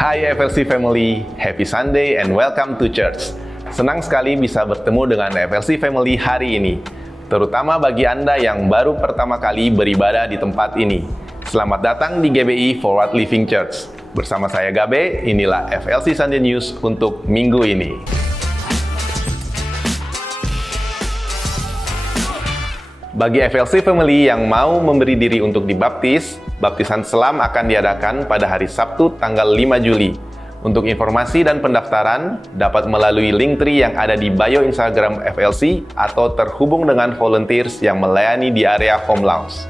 Hai FLC Family, Happy Sunday and welcome to church. Senang sekali bisa bertemu dengan FLC Family hari ini, terutama bagi Anda yang baru pertama kali beribadah di tempat ini. Selamat datang di GBI Forward Living Church. Bersama saya Gabe, inilah FLC Sunday News untuk minggu ini. Bagi FLC Family yang mau memberi diri untuk dibaptis, baptisan selam akan diadakan pada hari Sabtu tanggal 5 Juli. Untuk informasi dan pendaftaran, dapat melalui link tree yang ada di bio Instagram FLC atau terhubung dengan volunteers yang melayani di area home lounge.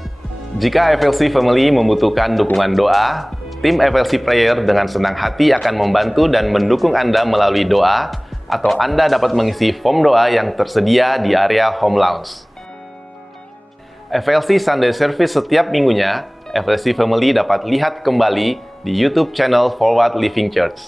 Jika FLC Family membutuhkan dukungan doa, tim FLC Prayer dengan senang hati akan membantu dan mendukung Anda melalui doa, atau Anda dapat mengisi form doa yang tersedia di area home lounge. FLC Sunday Service setiap minggunya, FLC Family dapat lihat kembali di YouTube channel Forward Living Church.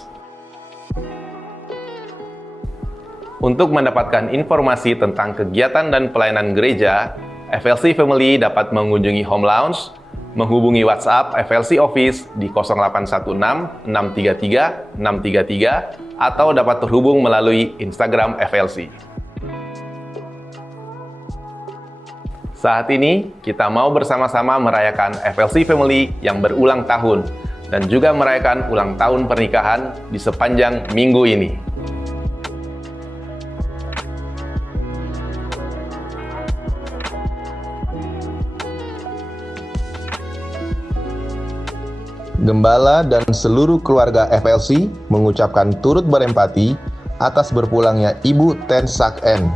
Untuk mendapatkan informasi tentang kegiatan dan pelayanan gereja, FLC Family dapat mengunjungi Home Lounge, menghubungi WhatsApp FLC Office di 0816 633 633 atau dapat terhubung melalui Instagram FLC. Saat ini, kita mau bersama-sama merayakan FLC Family yang berulang tahun dan juga merayakan ulang tahun pernikahan di sepanjang minggu ini. Gembala dan seluruh keluarga FLC mengucapkan turut berempati atas berpulangnya Ibu Ten Sak En,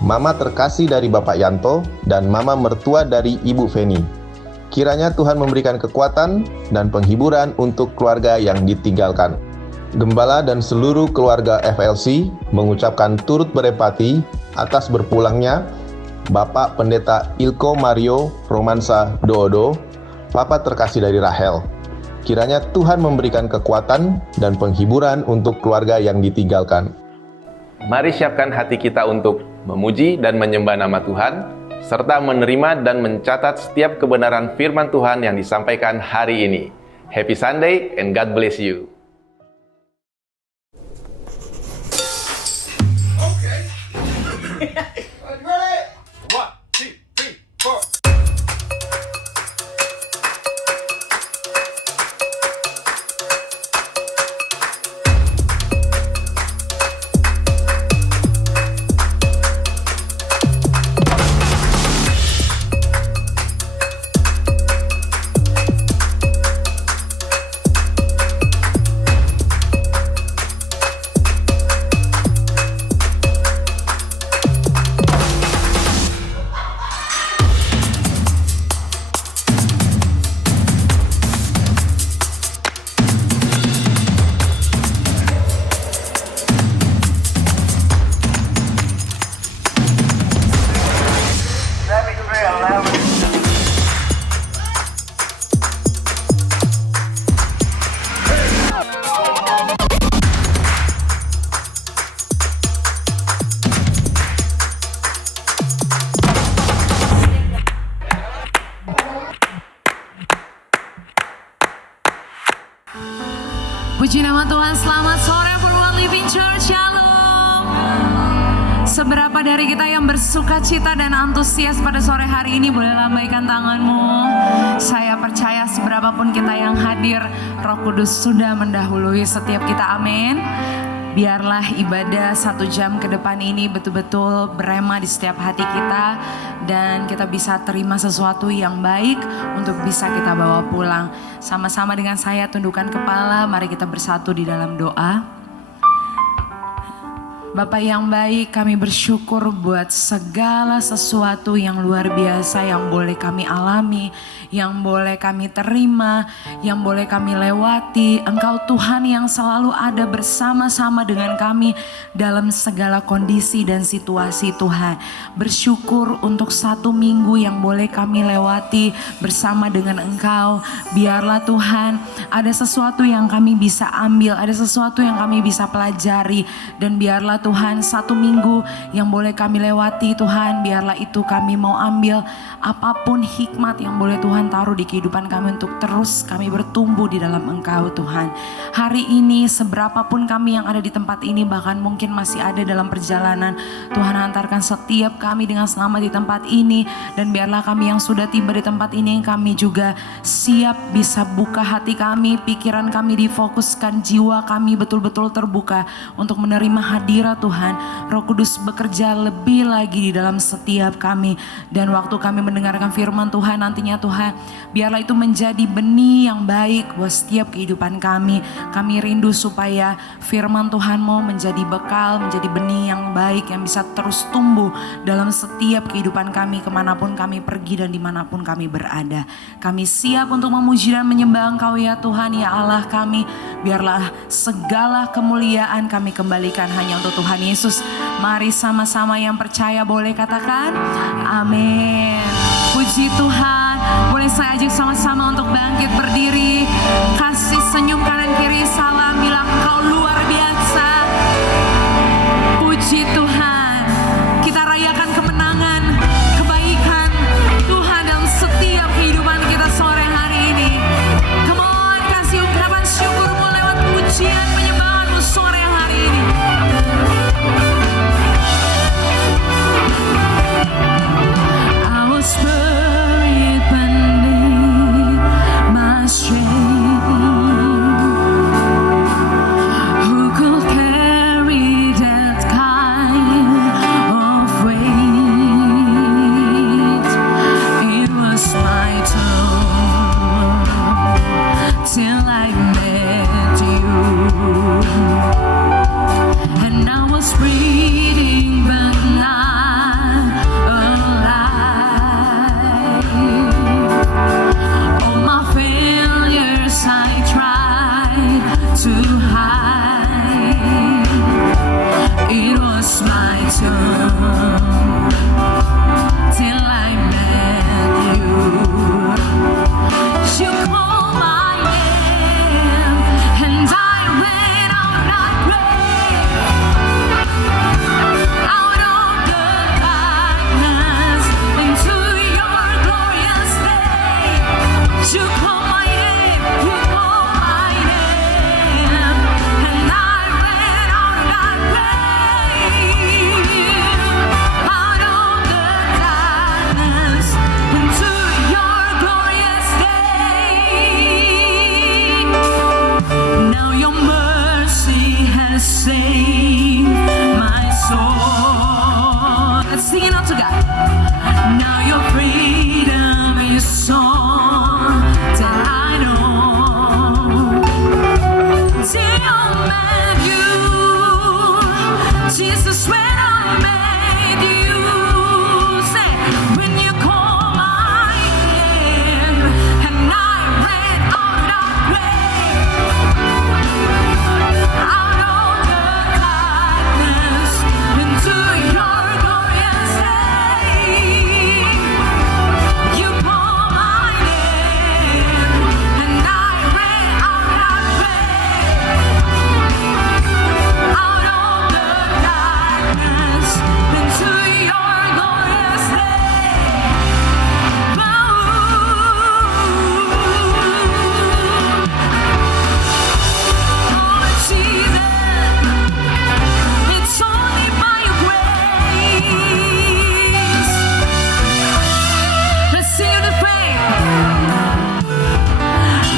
Mama terkasih dari Bapak Yanto, dan Mama mertua dari Ibu Feni. Kiranya Tuhan memberikan kekuatan dan penghiburan untuk keluarga yang ditinggalkan. Gembala dan seluruh keluarga FLC mengucapkan turut berempati atas berpulangnya Bapak Pendeta Ilko Mario Romansa Doodo, Papa terkasih dari Rahel. Kiranya Tuhan memberikan kekuatan dan penghiburan untuk keluarga yang ditinggalkan. Mari siapkan hati kita untuk memuji dan menyembah nama Tuhan, serta menerima dan mencatat setiap kebenaran firman Tuhan yang disampaikan hari ini. Happy Sunday and God bless you. Puji nama Tuhan, selamat sore Forward Living Church, Shalom. Seberapa dari kita yang bersuka cita dan antusias pada sore hari ini, boleh lambaikan tanganmu. Saya percaya seberapapun kita yang hadir, Roh Kudus sudah mendahului setiap kita, amin. Biarlah ibadah 1 jam ke depan ini betul-betul berema di setiap hati kita, dan kita bisa terima sesuatu yang baik untuk bisa kita bawa pulang. Sama-sama dengan saya tundukkan kepala, mari kita bersatu di dalam doa. Bapa yang baik, kami bersyukur buat segala sesuatu yang luar biasa yang boleh kami alami, yang boleh kami terima, yang boleh kami lewati. Engkau Tuhan yang selalu ada bersama-sama dengan kami dalam segala kondisi dan situasi Tuhan. Bersyukur untuk 1 minggu yang boleh kami lewati bersama dengan Engkau. Biarlah Tuhan ada sesuatu yang kami bisa ambil, ada sesuatu yang kami bisa pelajari, dan biarlah Tuhan 1 minggu yang boleh kami lewati Tuhan, biarlah itu kami mau ambil apapun hikmat yang boleh Tuhan Tuhan taruh di kehidupan kami untuk terus kami bertumbuh di dalam Engkau Tuhan. Hari ini seberapapun kami yang ada di tempat ini, bahkan mungkin masih ada dalam perjalanan, Tuhan hantarkan setiap kami dengan selamat di tempat ini. Dan biarlah kami yang sudah tiba di tempat ini, kami juga siap bisa buka hati kami, pikiran kami difokuskan, jiwa kami betul-betul terbuka untuk menerima hadirat Tuhan. Roh Kudus bekerja lebih lagi di dalam setiap kami. Dan waktu kami mendengarkan firman Tuhan nantinya Tuhan, biarlah itu menjadi benih yang baik buat setiap kehidupan kami. Kami rindu supaya firman Tuhan-Mu menjadi bekal, menjadi benih yang baik yang bisa terus tumbuh dalam setiap kehidupan kami, kemanapun kami pergi dan dimanapun kami berada. Kami siap untuk memuji dan menyembah Engkau ya Tuhan, ya Allah kami. Biarlah segala kemuliaan kami kembalikan hanya untuk Tuhan Yesus. Mari sama-sama yang percaya boleh katakan amin. Puji Tuhan. Boleh saya ajak sama-sama untuk bangkit berdiri. Kasih senyum kanan kiri, salam, bilang Engkau luar biasa. Puji Tuhan. Kita rayakan kemenangan, kebaikan Tuhan dalam setiap kehidupan kita sore hari ini. Come on, kasih ungkapan syukurmu lewat pujian penyembahanmu sore hari ini. Our spirit beneath my strength. Who could carry that kind of weight? It was my turn till I met you, and I was breathing but not alive. All my failures I tried to hide. It was my turn till I met you. You called my name and I went out that way, out of the darkness into your glorious day. You called my name, you called my name, and I went out that way, out of the darkness into your glorious day. Now your mercy has saved my soul. Let's sing it out together. Now your freedom is song that I know. Till I met you, Jesus, when I met you, say, when you call my name, and I went out that way, out of the darkness into your glorious day. You call my name, and I went out that way, out of the darkness into your glorious day. Oh, Jesus, it's only by your grace. Let's sing the praise.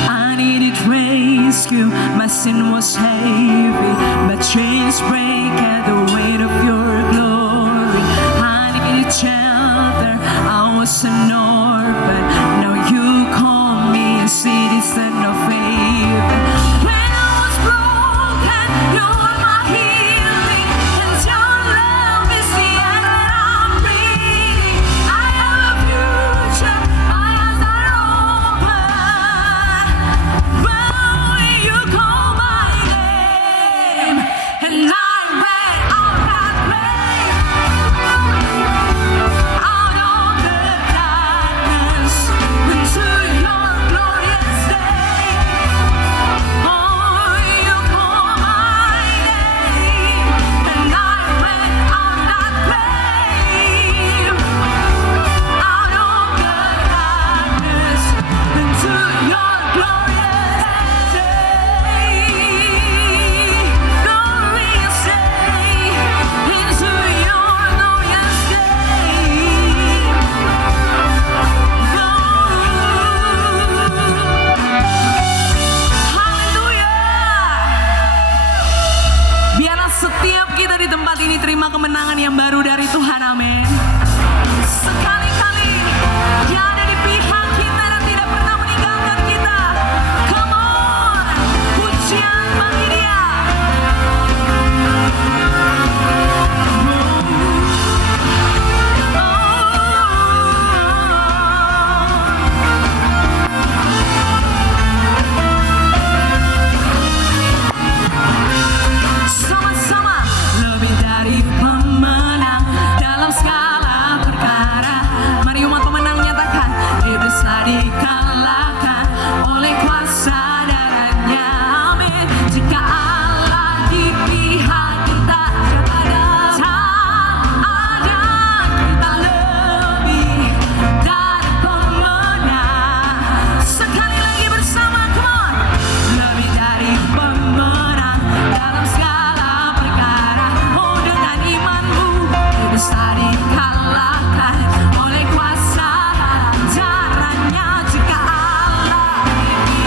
I needed rescue, my sin was heavy, but chains break at the weight of your glory. I needed shelter, I was an orphan, now you call me a citizen of favor. When I was broken, you were my healing, and your love is the air that I'm breathing. I have a future, my eyes are open. When you call my name, and I went out that way, out of the darkness into your glorious day. kemenangan yang baru dari Tuhan, amin. Sekali-kali Dia ada di pihak kita dan tidak pernah meninggalkan kita. Come on, pujian bagi Dia. Sama-sama lebih dari pemenang dalam segala perkara. Mari umat pemenang nyatakan, iblis telah dikalahkan oleh kuasa darahnya, amin. Jika Allah di pihak kita, tak ada kita lebih dari pemenang. Sekali lagi bersama, come on. Lebih dari pemenang dalam segala perkara. Oh, dengan imanmu iblis telah dikalahkan oleh kuasa darahnya. Jika Allah,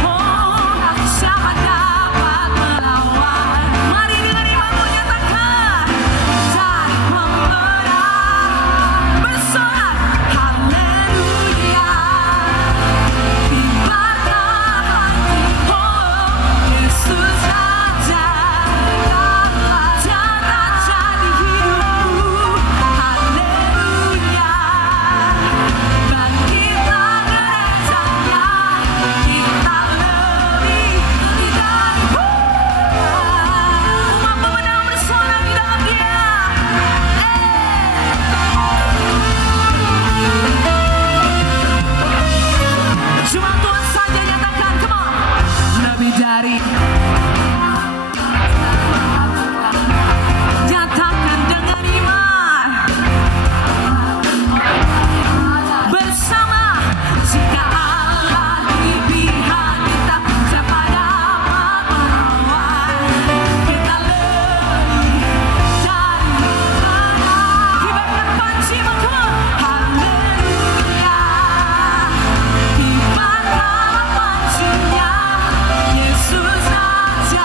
oh, siapa dapat melawan? Mari dengan imanmu nyatakan, dari pemenang bersorak haleluya. Kibarkan hati, oh, Yesus Raja dan Raja di hidupmu. Haleluya. Bangkitlah gerejanya, kita lebih dari umat pemenang bersorak di dalam Dia. Cuma Tuhan saja nyatakan, come on. Lebih dari, nyatakan dengan iman bersama. Jika Allah di pihak kita, siapa dapat melawan? Kita lebih dari pemenang. Kibarkan pancimu, come on. Haleluya. Kibarkan pancinya, Yesus Raja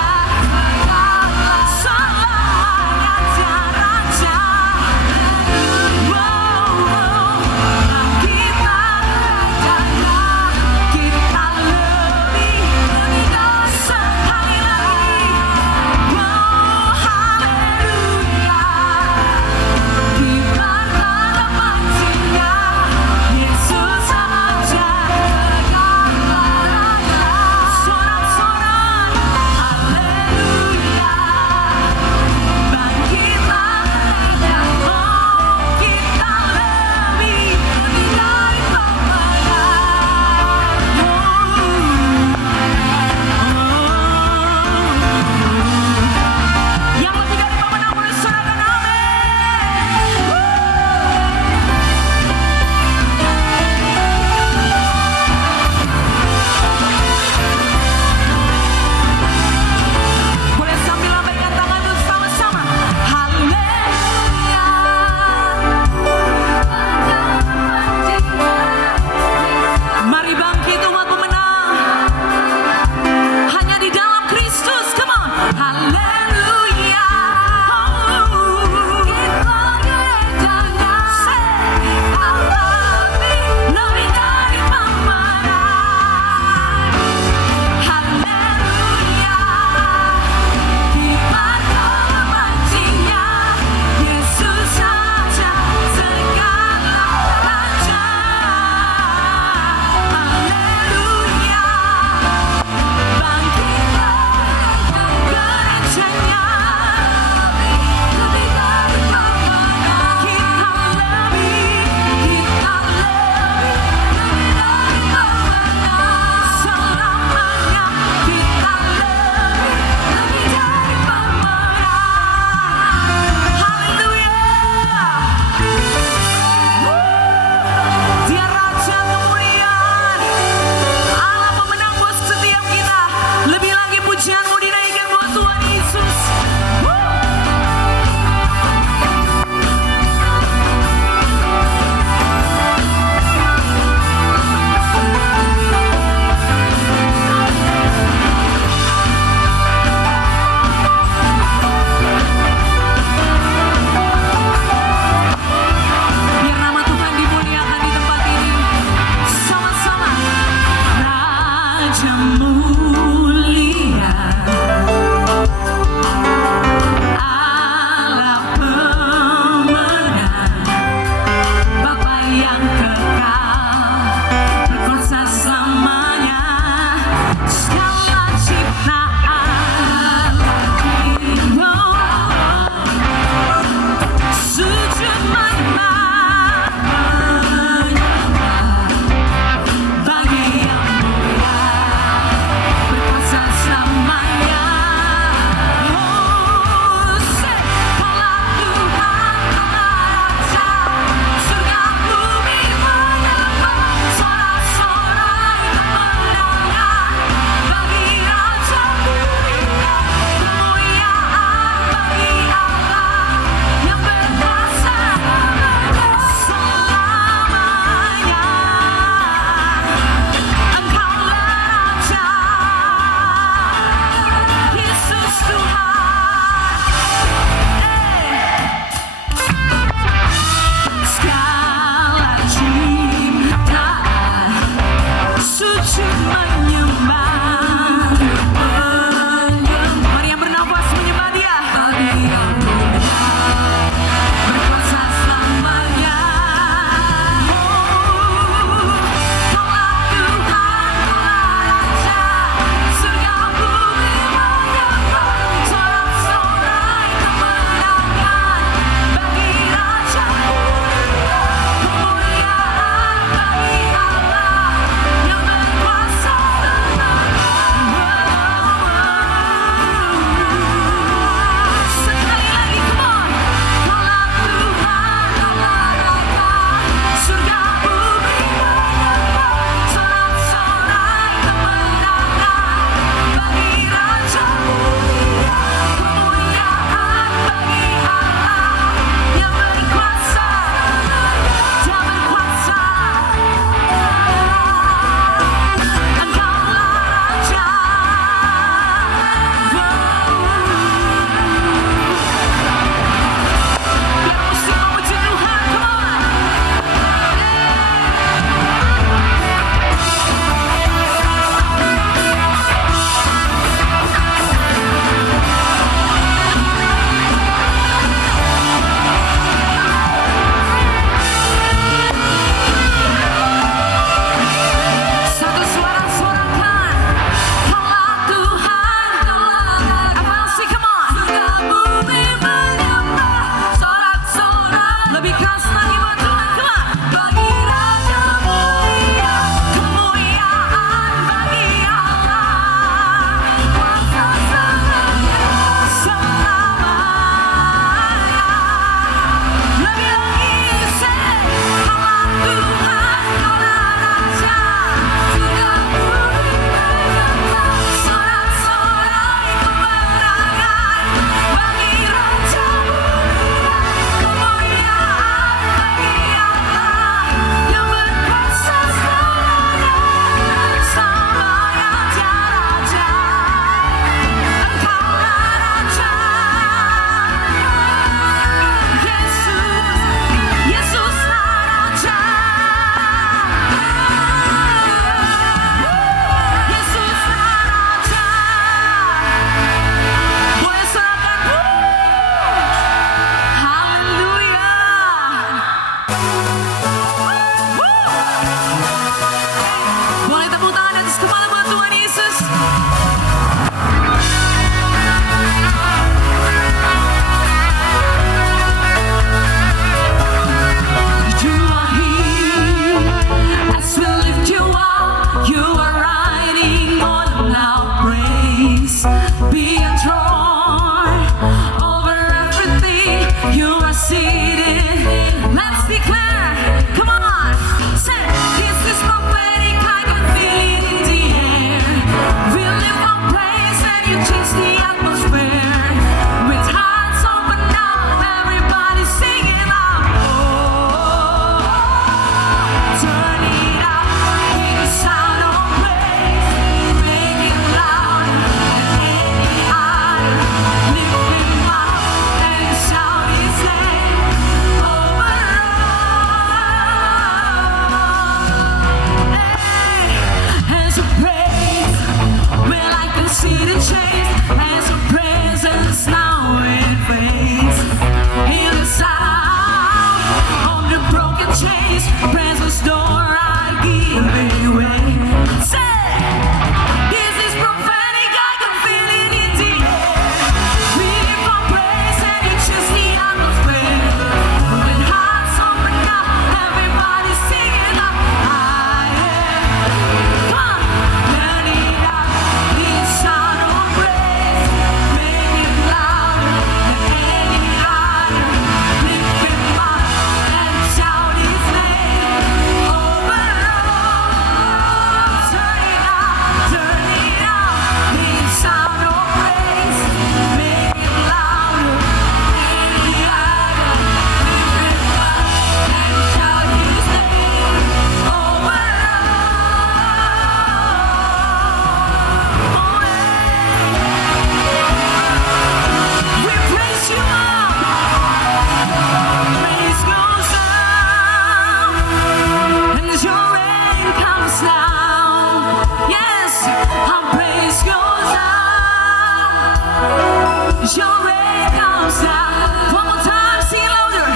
Your rain comes down. One more time, sing louder.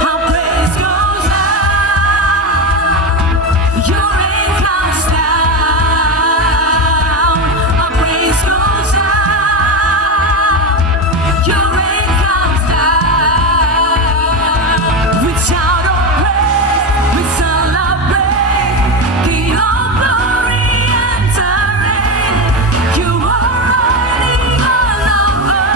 Our praise goes down. Your rain comes down. Our praise goes down. Your rain comes down. We shout our praise, we celebrate. King of glory entering. You are riding on our road.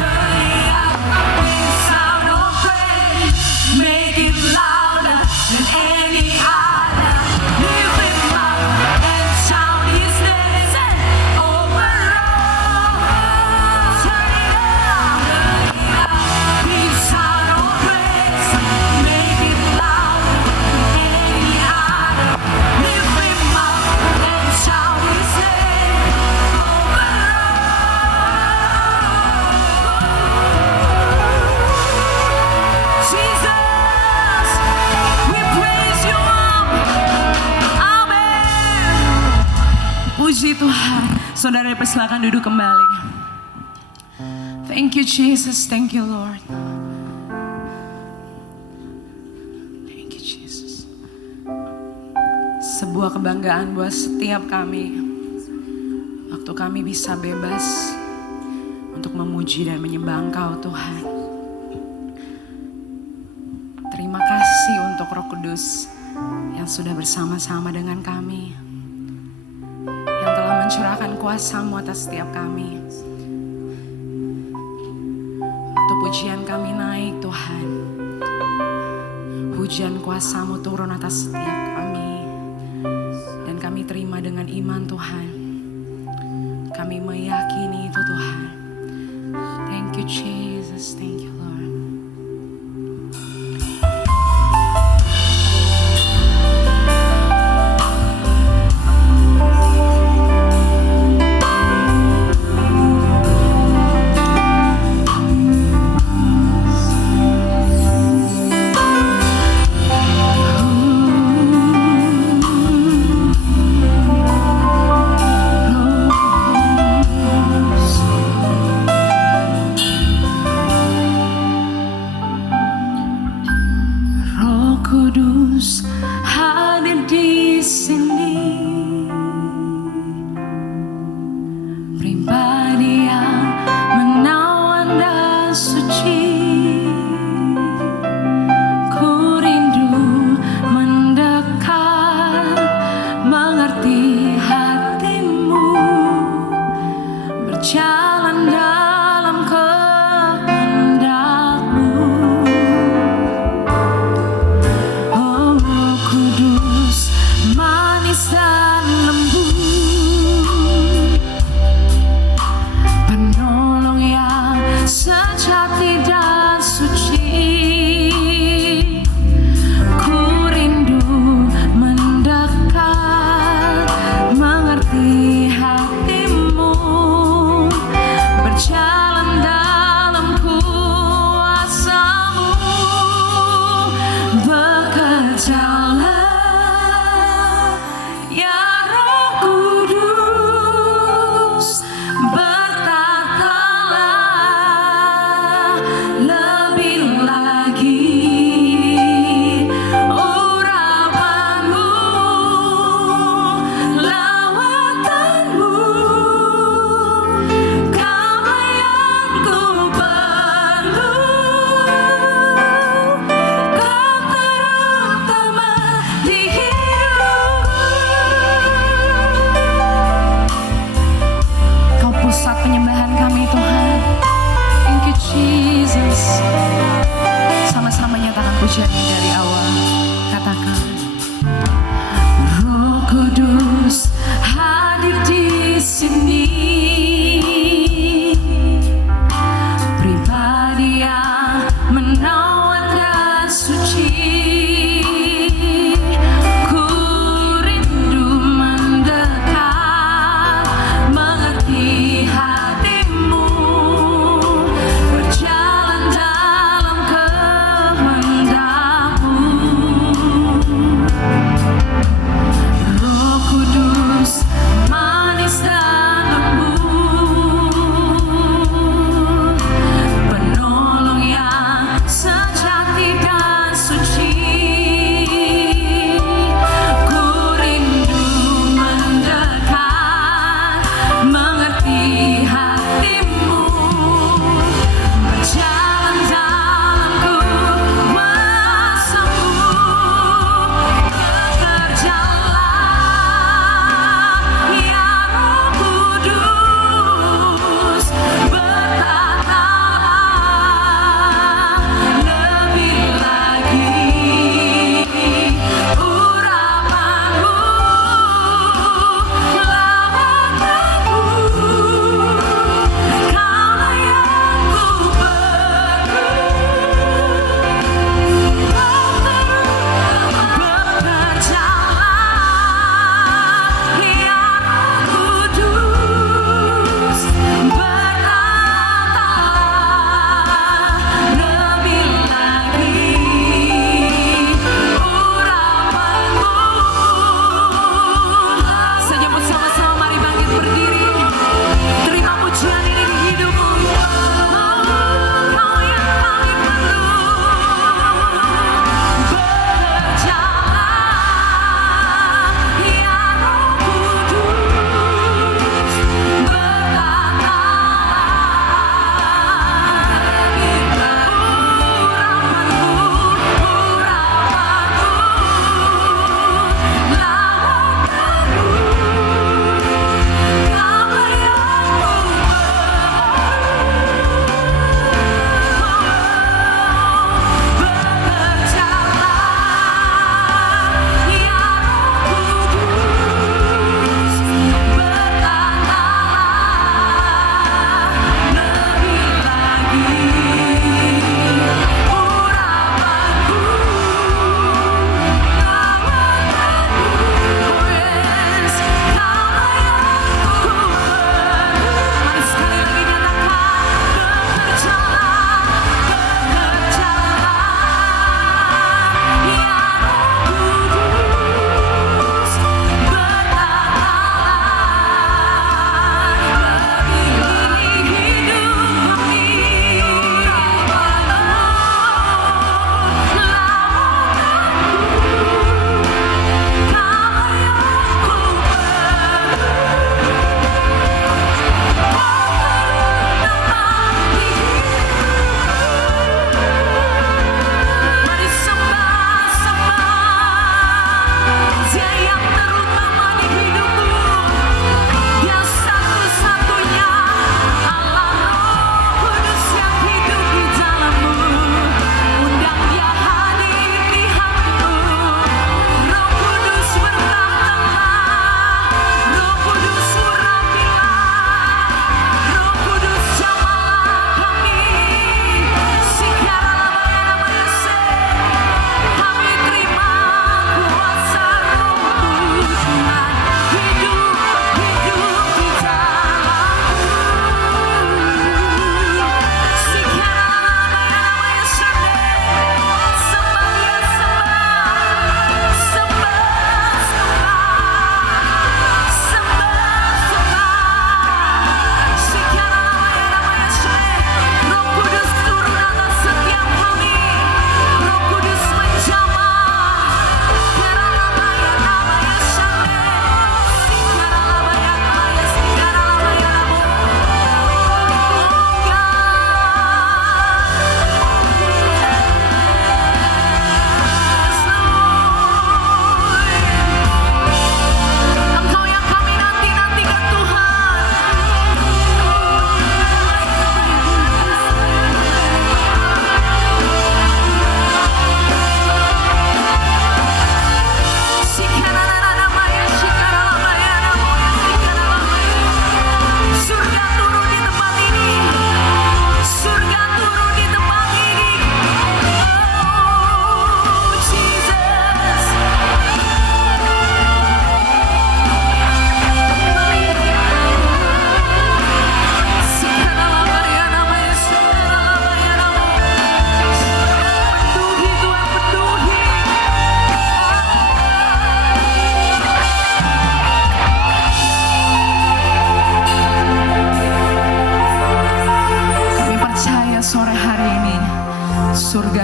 Turning up, we shout our praise. Make it louder than any other. Lift him up and shout his name. Over all. Turn it up. We shout our praise. Make it louder than any other. Lift him up and shout his name. Over all. Jesus, we praise you. Amin. Puji Tuhan. Saudara persilakan duduk kembali. Thank you Jesus, thank you Lord. Thank you Jesus. Sebuah kebanggaan buat setiap kami. Waktu kami bisa bebas untuk memuji dan menyembah Engkau Tuhan. Terima kasih untuk Roh Kudus yang sudah bersama-sama dengan kami, yang telah mencurahkan kuasa-Mu atas setiap kami. Waktu pujian kami naik Tuhan, hujan kuasa-Mu turun atas setiap kami, dan kami terima dengan iman Tuhan. Kami meyakini itu Tuhan. Thank you Jesus, thank you Lord.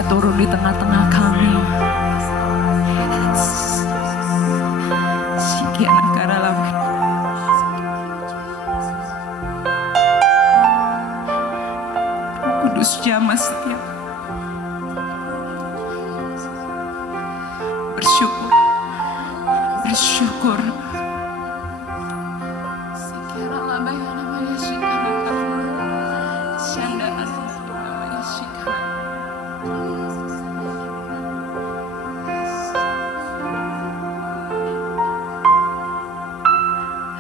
turun di tengah-tengah kami. Kudus jamah setiap bersyukur, bersyukur.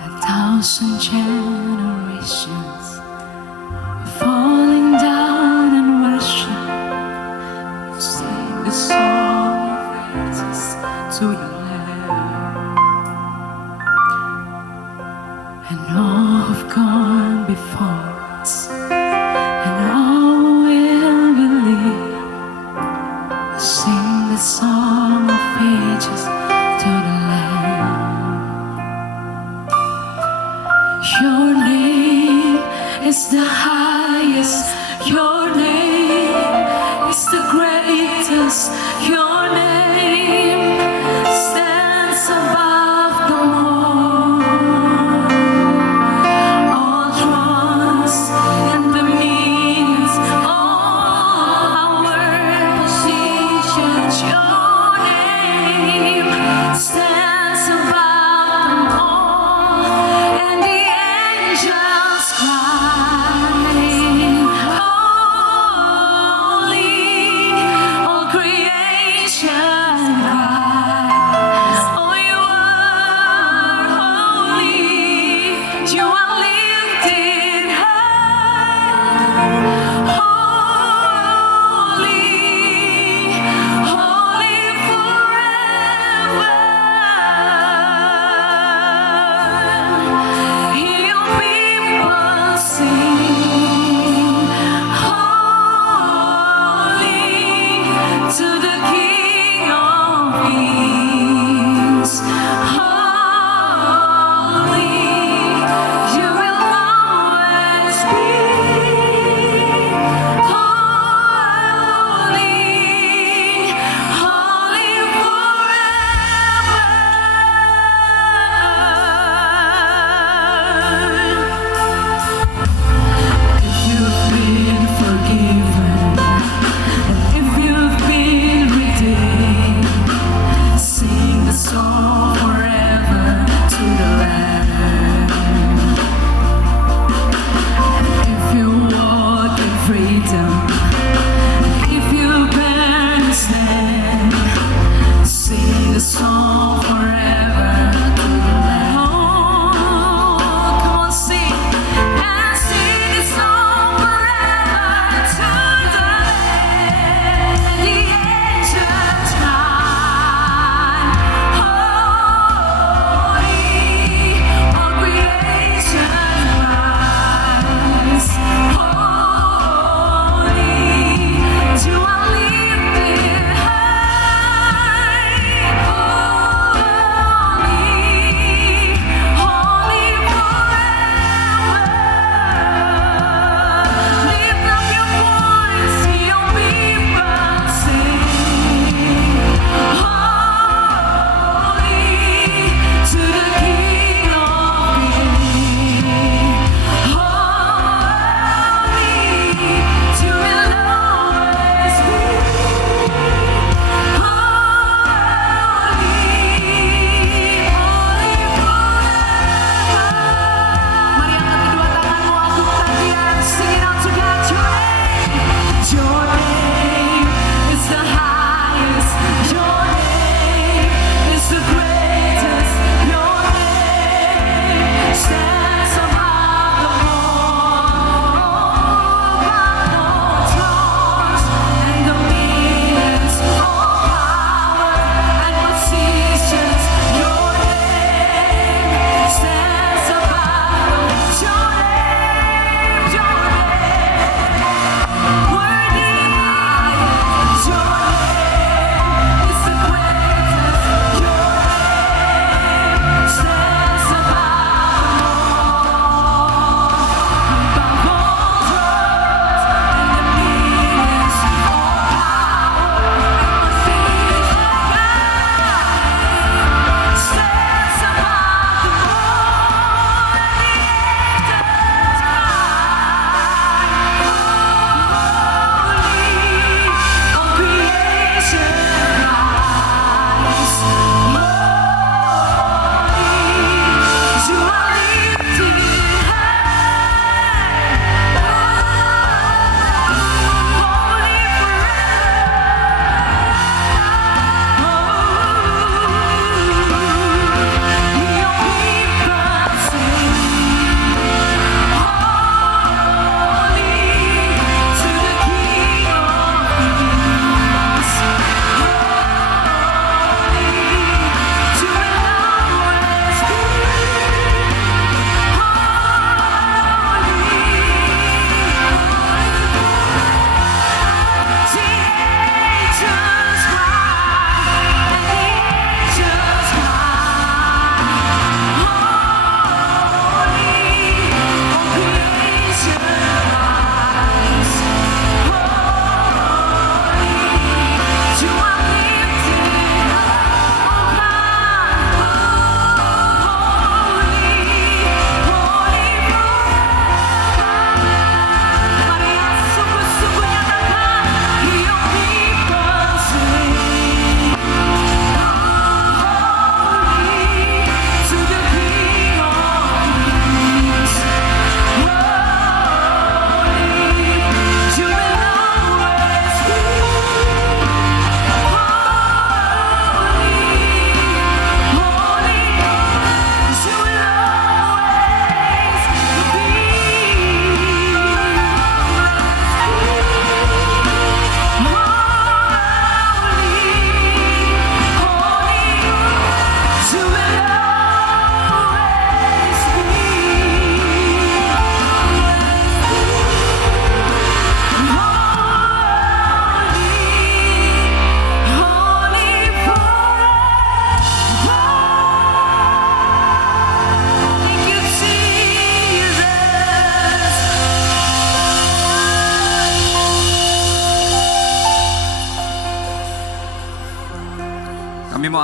A thousand generations falling down and worship, sing the song of praises to the Lamb. And all have gone before us, and all will believe, sing the song of ages to the Lamb. Your name is the highest, your name is the greatest, your name stands above them all thrones and dominions, all power, positions. Your name stands above them all, and the angels cry, holy, all creation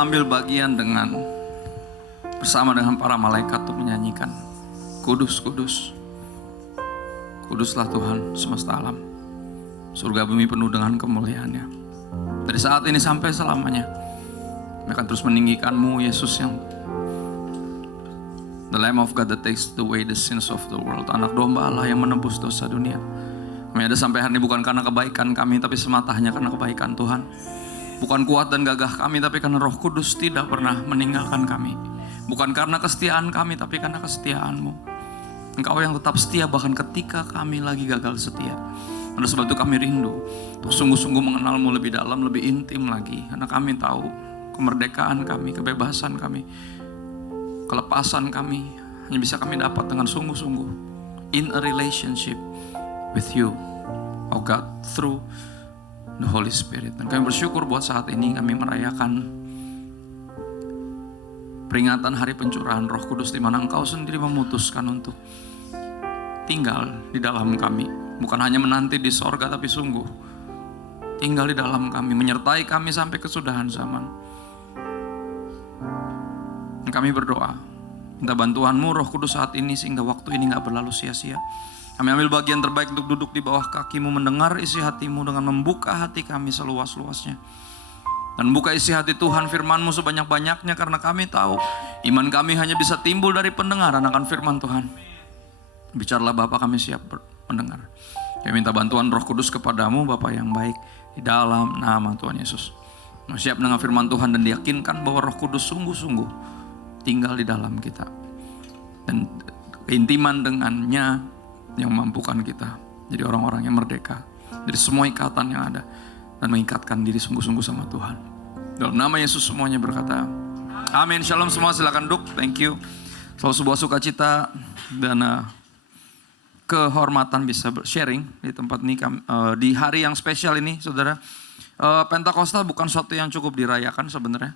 ambil bagian bersama dengan para malaikat untuk menyanyikan, Kudus, Kudus, Kuduslah Tuhan semesta alam. Surga bumi penuh dengan kemuliaan-Nya. Dari saat ini sampai selamanya, kami akan terus meninggikan-Mu, Yesus, yang The Lamb of God that takes away the sins of the world. Anak domba Allah yang menebus dosa dunia. Kami ada sampai hari ini bukan karena kebaikan kami, tapi semata hanya karena kebaikan Tuhan. Bukan kuat dan gagah kami, tapi karena Roh Kudus tidak pernah meninggalkan kami. Bukan karena kesetiaan kami, tapi karena kesetiaan-Mu. Engkau yang tetap setia bahkan ketika kami lagi gagal setia. Oleh sebab itu kami rindu untuk sungguh-sungguh mengenal-Mu lebih dalam, lebih intim lagi. Karena kami tahu kemerdekaan kami, kebebasan kami, kelepasan kami hanya bisa kami dapat dengan sungguh-sungguh in a relationship with You, oh God, through the Holy Spirit. Dan kami bersyukur buat saat ini kami merayakan peringatan hari pencurahan Roh Kudus, di mana Engkau sendiri memutuskan untuk tinggal di dalam kami. Bukan hanya menanti di sorga, tapi sungguh tinggal di dalam kami, menyertai kami sampai kesudahan zaman. Kami berdoa, minta bantuan-Mu Roh Kudus saat ini, sehingga waktu ini gak berlalu sia-sia. Kami ambil bagian terbaik untuk duduk di bawah kaki-Mu, mendengar isi hati-Mu dengan membuka hati kami seluas-luasnya. Dan buka isi hati Tuhan, firman-Mu sebanyak-banyaknya, karena kami tahu iman kami hanya bisa timbul dari pendengaran akan firman Tuhan. Bicaralah Bapa, kami siap mendengar. Kami minta bantuan Roh Kudus kepadamu, Bapa yang baik, di dalam nama Tuhan Yesus. Kami siap mendengar firman Tuhan dan diyakinkan bahwa Roh Kudus sungguh-sungguh tinggal di dalam kita. Dan keintiman dengannya yang mampukan kita jadi orang-orang yang merdeka dari semua ikatan yang ada, dan mengikatkan diri sungguh-sungguh sama Tuhan. Dalam nama Yesus semuanya berkata, amin. Shalom semua, silakan duduk. Thank you. Selalu sebuah sukacita dan kehormatan bisa sharing di tempat ini, di hari yang spesial ini, saudara. Pentakosta bukan sesuatu yang cukup dirayakan sebenarnya.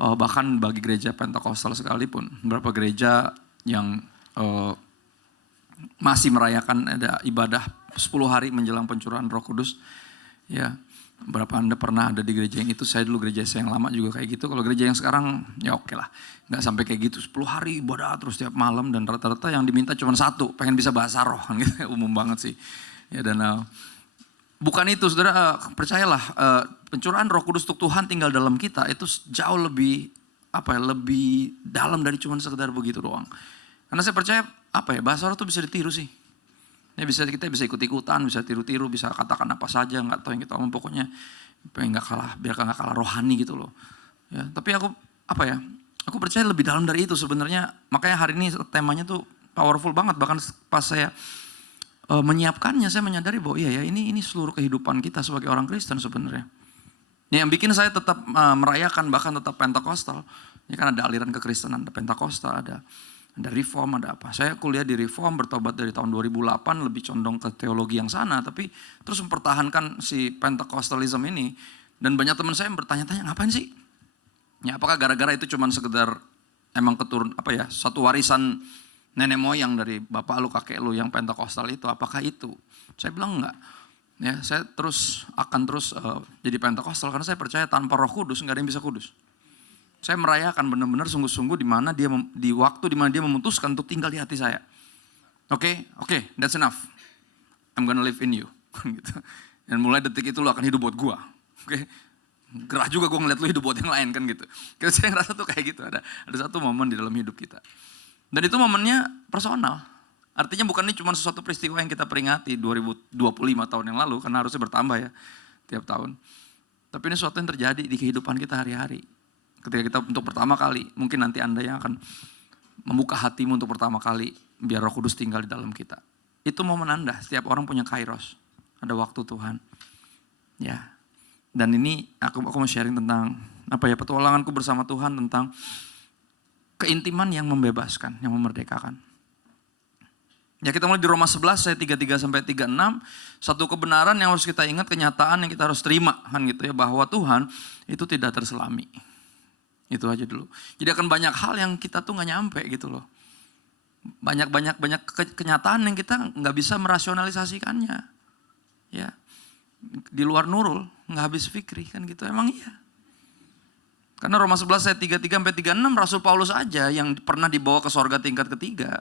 Bahkan bagi gereja Pentakostal sekalipun, beberapa gereja yang masih merayakan ada ibadah 10 hari menjelang pencurahan Roh Kudus. Ya, berapa Anda pernah ada di gereja yang itu? Saya dulu gereja saya yang lama juga kayak gitu. Kalau gereja yang sekarang ya oke lah, nggak sampai kayak gitu 10 hari ibadah terus tiap malam, dan rata-rata yang diminta cuma satu, pengen bisa bahasa roh kan gitu. Umum banget sih. Ya, dan bukan itu, saudara. Percayalah, pencurahan Roh Kudus untuk Tuhan tinggal dalam kita itu jauh lebih lebih dalam dari cuma sekedar begitu doang. Karena saya percaya bahasa roh itu bisa ditiru sih. Ya, kita bisa ikut-ikutan, bisa tiru-tiru, bisa katakan apa saja, nggak tahu yang kita omong, pokoknya biar nggak kalah rohani gitu loh. Ya, tapi aku aku percaya lebih dalam dari itu sebenarnya. Makanya hari ini temanya tuh powerful banget. Bahkan pas saya menyiapkannya, saya menyadari bahwa ini seluruh kehidupan kita sebagai orang Kristen sebenarnya. Yang bikin saya tetap merayakan, bahkan tetap Pentakostal, ya kan ada aliran kekristenan, ada Pentakostal, ada Reform, ada apa. Saya kuliah di Reform, bertobat dari tahun 2008, lebih condong ke teologi yang sana, tapi terus mempertahankan si Pentakostalism ini. Dan banyak teman saya yang bertanya-tanya, ngapain sih? Ya, apakah gara-gara itu cuma sekedar emang keturun satu warisan nenek moyang dari bapak lu, kakek lu yang Pentakostal itu, apakah itu? Saya bilang enggak. Ya, saya akan terus jadi Pentakostal karena saya percaya tanpa Roh Kudus enggak ada yang bisa kudus. Saya merayakan benar-benar sungguh-sungguh di waktu di mana dia memutuskan untuk tinggal di hati saya. Oke, that's enough. I'm gonna live in you. Gitu. Dan mulai detik itu lu akan hidup buat gua. Oke. Gerah juga gua ngeliat lu hidup buat yang lain kan gitu. Karena saya ngerasa tuh kayak gitu, ada satu momen di dalam hidup kita. Dan itu momennya personal. Artinya bukan ini cuma sesuatu peristiwa yang kita peringati 2025 tahun yang lalu, karena harusnya bertambah ya tiap tahun. Tapi ini sesuatu yang terjadi di kehidupan kita hari-hari. Ketika kita untuk pertama kali, mungkin nanti Anda yang akan membuka hatimu untuk pertama kali, biar Roh Kudus tinggal di dalam kita. Itu momen Anda, setiap orang punya kairos. Ada waktu Tuhan. Ya. Dan ini aku mau sharing tentang petualanganku bersama Tuhan tentang keintiman yang membebaskan, yang memerdekakan. Ya, kita mulai di Roma 11 ayat 33 sampai 36. Satu kebenaran yang harus kita ingat, kenyataan yang kita harus terima kan gitu ya, bahwa Tuhan itu tidak terselami. Itu aja dulu. Jadi akan banyak hal yang kita tuh nggak nyampe gitu loh. Banyak kenyataan yang kita nggak bisa merasionalisasikannya. Ya, di luar nurul, nggak habis fikri kan gitu. Emang iya. Karena Roma 11 ayat 33 sampai 36 Rasul Paulus aja yang pernah dibawa ke sorga tingkat ketiga.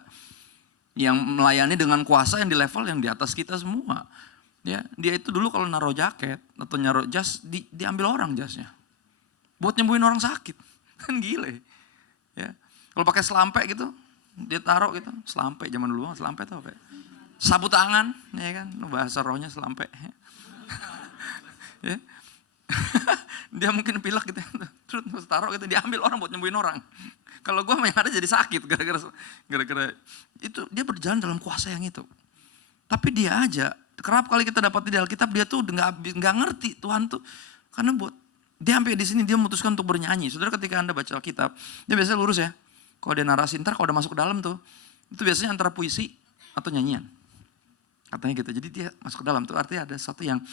Yang melayani dengan kuasa yang di level yang di atas kita semua. Ya, dia itu dulu kalau naruh jaket atau naruh jas diambil orang jasnya. Buat nyembuhin orang sakit. Kan gile. Ya. Kalau pakai selampe gitu, dia taruh gitu, selampe zaman dulu, selampe itu apa? Sapu tangan, ya kan? Bahasa rohnya selampe. Ya. Dia mungkin pilek gitu, terus taruh gitu, diambil orang buat nyembuhin orang. Kalau gue yang ada jadi sakit gara-gara itu dia berjalan dalam kuasa yang itu. Tapi dia aja, kerap kali kita dapat di Alkitab dia tuh nggak ngerti Tuhan tuh, karena buat dia sampai di sini dia memutuskan untuk bernyanyi. Saudara ketika Anda baca Alkitab, dia biasanya lurus ya. Kalau dia narasi ntar kalau udah masuk ke dalam tuh, itu biasanya antara puisi atau nyanyian. Katanya gitu. Jadi dia masuk ke dalam tuh artinya ada sesuatu yang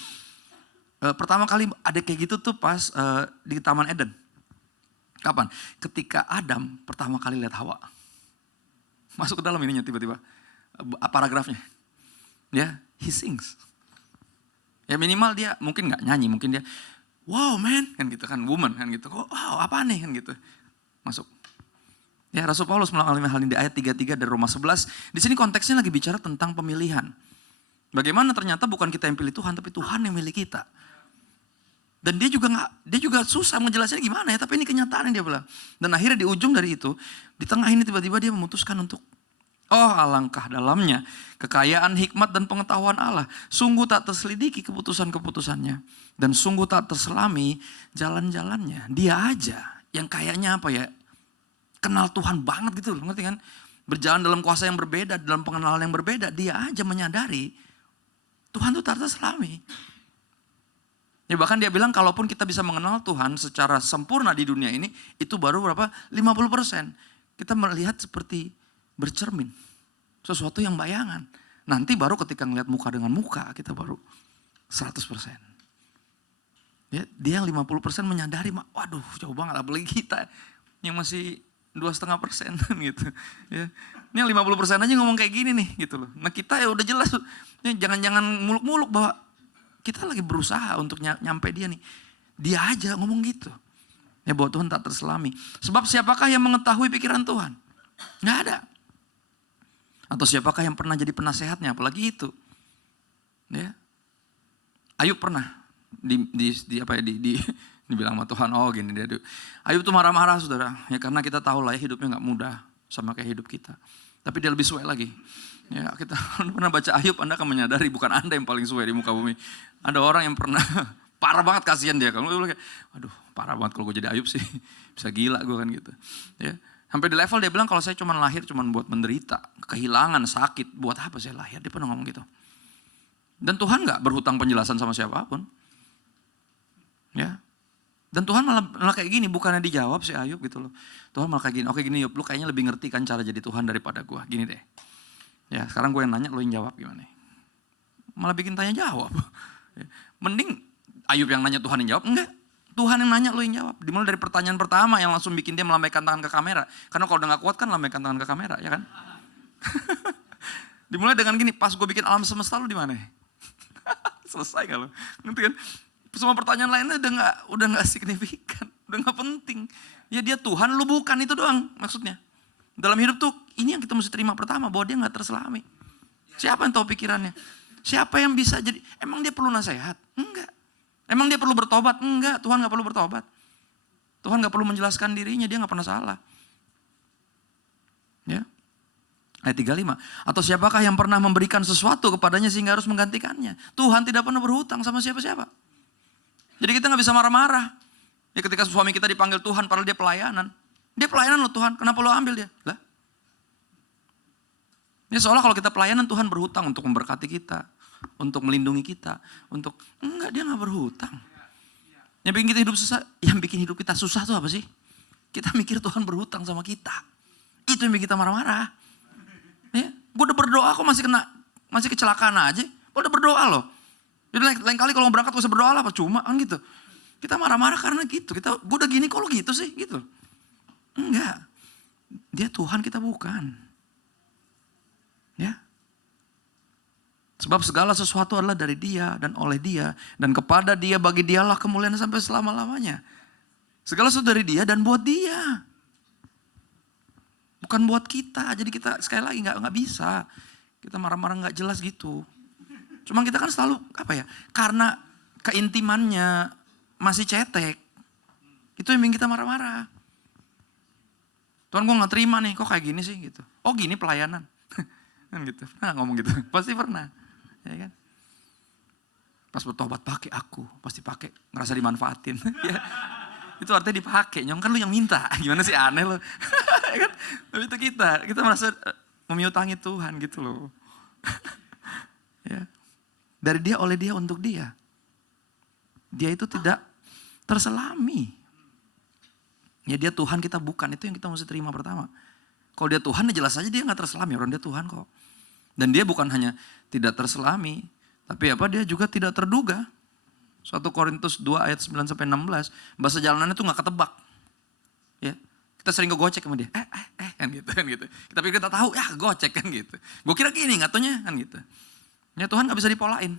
pertama kali ada kayak gitu tuh pas di Taman Eden. Kapan? Ketika Adam pertama kali lihat Hawa. Masuk ke dalam ininya tiba-tiba. Paragrafnya. Ya, he sings. Ya minimal dia mungkin gak nyanyi, mungkin dia wow man, kan gitu kan, woman kan gitu. Wow apa nih kan gitu. Masuk. Ya Rasul Paulus mengalami hal ini di ayat 33 dari Roma 11. Di sini konteksnya lagi bicara tentang pemilihan. Bagaimana ternyata bukan kita yang pilih Tuhan, tapi Tuhan yang milih kita. Dan dia juga susah ngejelasinnya gimana ya, tapi ini kenyataan yang dia bilang. Dan akhirnya di ujung dari itu, di tengah ini tiba-tiba dia memutuskan untuk, oh alangkah dalamnya kekayaan hikmat dan pengetahuan Allah. Sungguh tak terselidiki keputusan-keputusannya. Dan sungguh tak terselami jalan-jalannya. Dia aja yang kayaknya apa ya, kenal Tuhan banget gitu loh, ngerti kan? Berjalan dalam kuasa yang berbeda, dalam pengenalan yang berbeda. Dia aja menyadari Tuhan itu tak terselami. Ya bahkan dia bilang kalaupun kita bisa mengenal Tuhan secara sempurna di dunia ini, itu baru berapa? 50%. Kita melihat seperti bercermin. Sesuatu yang bayangan. Nanti baru ketika ngelihat muka dengan muka, kita baru 100%. Ya, dia yang 50% menyadari, waduh jauh banget apalagi kita yang masih 2,5% gitu. Ya. Ini yang 50% aja ngomong kayak gini nih gitu loh. Nah kita ya udah jelas, ya, jangan muluk-muluk bahwa kita lagi berusaha untuk nyampe dia nih. Dia aja ngomong gitu. Ya bahwa Tuhan tak terselami. Sebab siapakah yang mengetahui pikiran Tuhan? Nggak ada. Atau siapakah yang pernah jadi penasehatnya? Apalagi itu. Ya. Ayub pernah dibilang sama Tuhan, oh gini dia. Ayub tuh marah-marah saudara. Ya karena kita tahu lah ya hidupnya nggak mudah sama kayak hidup kita. Tapi dia lebih suwe lagi. Ya kita pernah baca Ayub, Anda akan menyadari bukan Anda yang paling suwe di muka bumi. Ada orang yang pernah parah banget kasihan dia. Kalau gue kayak, aduh parah banget kalau gue jadi Ayub sih. Bisa gila gue kan gitu. Ya. Sampai di level dia bilang kalau saya cuma lahir cuma buat menderita, kehilangan, sakit, buat apa saya lahir? Dia pernah ngomong gitu. Dan Tuhan gak berhutang penjelasan sama siapapun. Ya. Dan Tuhan malah kayak gini, bukannya dijawab si Ayub gitu loh. Tuhan malah kayak gini, oke gini Ayub, lu kayaknya lebih ngerti kan cara jadi Tuhan daripada gue. Gini deh. Ya sekarang gue yang nanya, lu yang jawab gimana? Malah bikin tanya jawab. Mending Ayub yang nanya Tuhan yang jawab, enggak. Tuhan yang nanya, lu yang jawab. Dimulai dari pertanyaan pertama yang langsung bikin dia melambaikan tangan ke kamera. Karena kalau udah gak kuat kan lambaikan tangan ke kamera, ya kan? Dimulai dengan gini, pas gue bikin alam semesta lu di mana? Selesai gak lu? Ngerti kan? Semua pertanyaan lainnya udah gak signifikan, udah gak penting. Ya dia Tuhan, lu bukan, itu doang maksudnya. Dalam hidup tuh ini yang kita mesti terima pertama, bahwa dia gak terselami. Siapa yang tahu pikirannya? Siapa yang bisa jadi, emang dia perlu nasihat? Enggak. Emang dia perlu bertobat? Enggak, Tuhan gak perlu bertobat. Tuhan gak perlu menjelaskan dirinya, dia gak pernah salah. Ya. Ayat 35. Atau siapakah yang pernah memberikan sesuatu kepadanya sehingga harus menggantikannya? Tuhan tidak pernah berhutang sama siapa-siapa. Jadi kita gak bisa marah-marah. Ya ketika suami kita dipanggil Tuhan padahal dia pelayanan. Dia pelayanan loh Tuhan, kenapa lo ambil dia? Lah. Ya seolah kalau kita pelayanan Tuhan berhutang untuk memberkati kita. Untuk melindungi kita. Enggak, dia gak berhutang. Yang bikin kita hidup susah, yang bikin hidup kita susah tuh apa sih? Kita mikir Tuhan berhutang sama kita. Itu yang bikin kita marah-marah. Ya, gue udah berdoa kok masih kecelakaan aja. Gue udah berdoa loh. Jadi lain kali kalau mau berangkat gue usah berdoa lah, apa cuma kan gitu. Kita marah-marah karena gitu. Gue udah gini kok lo gitu sih gitu. Enggak. Dia Tuhan, kita bukan. Ya. Sebab segala sesuatu adalah dari Dia dan oleh Dia dan kepada Dia, bagi Dialah kemuliaan sampai selama-lamanya. Segala sesuatu dari dia dan buat dia. Bukan buat kita. Jadi kita sekali lagi nggak bisa. Kita marah-marah nggak jelas gitu. Cuma kita kan selalu karena keintimannya masih cetek. Itu yang bikin kita marah-marah. Tuhan, gue nggak terima nih, kok kayak gini sih gitu. Oh gini pelayanan. Kan gitu. Pernah ngomong gitu? Pasti pernah. Ya kan? Pas bertobat pakai aku, pasti pakai ngerasa dimanfaatin. Ya. Itu artinya dipakai, nyong kan lu yang minta. Gimana sih, aneh lo. Ya kan? Tapi itu kita merasa memiutangi Tuhan gitu loh. Ya. Dari dia, oleh dia, untuk dia. Dia itu tidak terselami. Ya dia Tuhan, kita bukan. Itu yang kita mesti terima pertama. Kalau dia Tuhan, jelas saja dia gak terselami. Orang dia Tuhan kok. Dan dia bukan hanya tidak terselami, tapi dia juga tidak terduga. 1 Korintus 2 ayat 9-16, bahasa jalanannya itu gak ketebak. Ya. Kita sering gocek sama dia, kan gitu. Kita pikir kita tahu, ya gocek kan gitu. Gue kira gini, gak taunya kan gitu. Ya Tuhan gak bisa dipolain,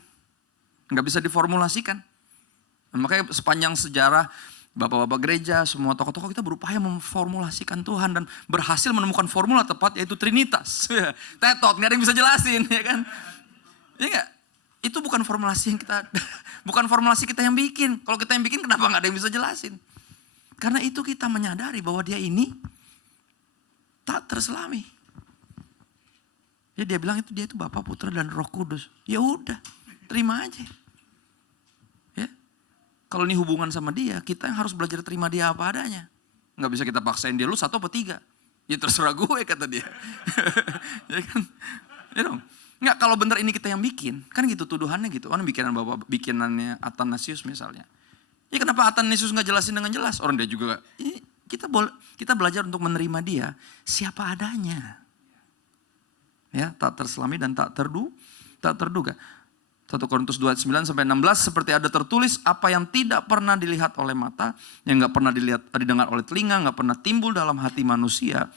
gak bisa diformulasikan. Nah, makanya sepanjang sejarah bapak-bapak gereja, semua tokoh-tokoh kita berupaya memformulasikan Tuhan dan berhasil menemukan formula tepat, yaitu Trinitas. Tetot, gak ada yang bisa jelasin, ya kan? Ya gak? Itu bukan formulasi yang bukan formulasi kita yang bikin. Kalau kita yang bikin, kenapa gak ada yang bisa jelasin? Karena itu kita menyadari bahwa dia ini tak terselami. Ya dia bilang dia itu Bapa, Putra dan Roh Kudus. Ya udah, terima aja. Ya. Kalau ini hubungan sama dia, kita yang harus belajar terima dia apa adanya. Nggak bisa kita paksain dia, lu 1 apa 3. Ya terserah gue, kata dia. Ya kan? Ya dong. Nggak, kalau bener ini kita yang bikin, kan gitu tuduhannya gitu. Kan bikinannya Athanasius misalnya. Ya kenapa Athanasius nggak jelasin dengan jelas? Orang dia juga, ini kita belajar untuk menerima dia siapa adanya. Ya, tak terselami dan tak terduga. 1 Korintus 2 ayat 9-16, seperti ada tertulis, apa yang tidak pernah dilihat oleh mata, yang nggak pernah didengar oleh telinga, nggak pernah timbul dalam hati manusia.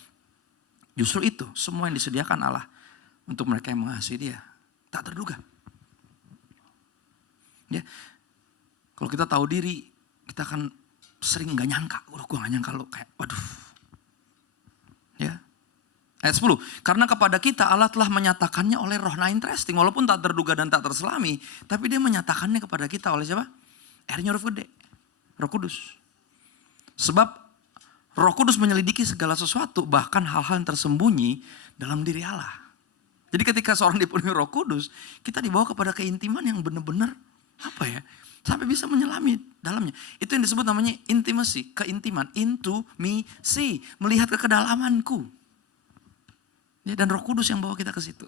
Justru itu semua yang disediakan Allah untuk mereka yang mengasihi dia. Tak terduga. Ya. Kalau kita tahu diri, kita akan sering gak nyangka. Gue gak nyangka lo kayak, waduh. Ya. Ayat 10. Karena kepada kita Allah telah menyatakannya oleh roh. Nah interesting, walaupun tak terduga dan tak terselami, tapi dia menyatakannya kepada kita oleh siapa? Airnya Roh Gede, Roh Kudus. Sebab Roh Kudus menyelidiki segala sesuatu, bahkan hal-hal yang tersembunyi dalam diri Allah. Jadi ketika seorang dipenuhi Roh Kudus, kita dibawa kepada keintiman yang benar-benar sampai bisa menyelami dalamnya. Itu yang disebut namanya intimacy, keintiman, into me see, melihat ke kedalamanku. Ya, dan Roh Kudus yang bawa kita ke situ.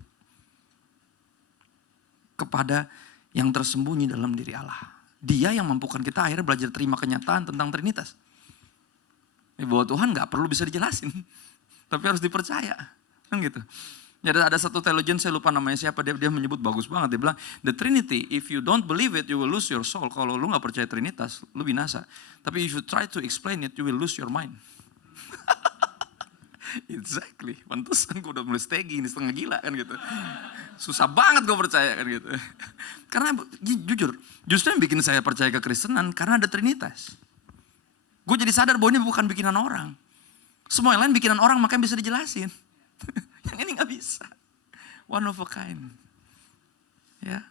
Kepada yang tersembunyi dalam diri Allah. Dia yang mampukan kita akhirnya belajar terima kenyataan tentang Trinitas. Ya, bahwa Tuhan gak perlu bisa dijelasin. Tapi harus dipercaya. Kan gitu. Ya, ada satu theologian, saya lupa namanya siapa, dia menyebut bagus banget. Dia bilang, the Trinity, if you don't believe it, you will lose your soul. Kalau lu gak percaya Trinitas, lu binasa. Tapi if you try to explain it, you will lose your mind. Exactly. Pantesan gue udah mulai stegi ini, setengah gila kan gitu. Susah banget gue percaya kan gitu. Karena jujur, justru yang bikin saya percaya ke Kristenan karena ada Trinitas. Gue jadi sadar bahwa ini bukan bikinan orang. Semua yang lain bikinan orang makanya bisa dijelasin. Yang ini gak bisa. One of a kind. Ya.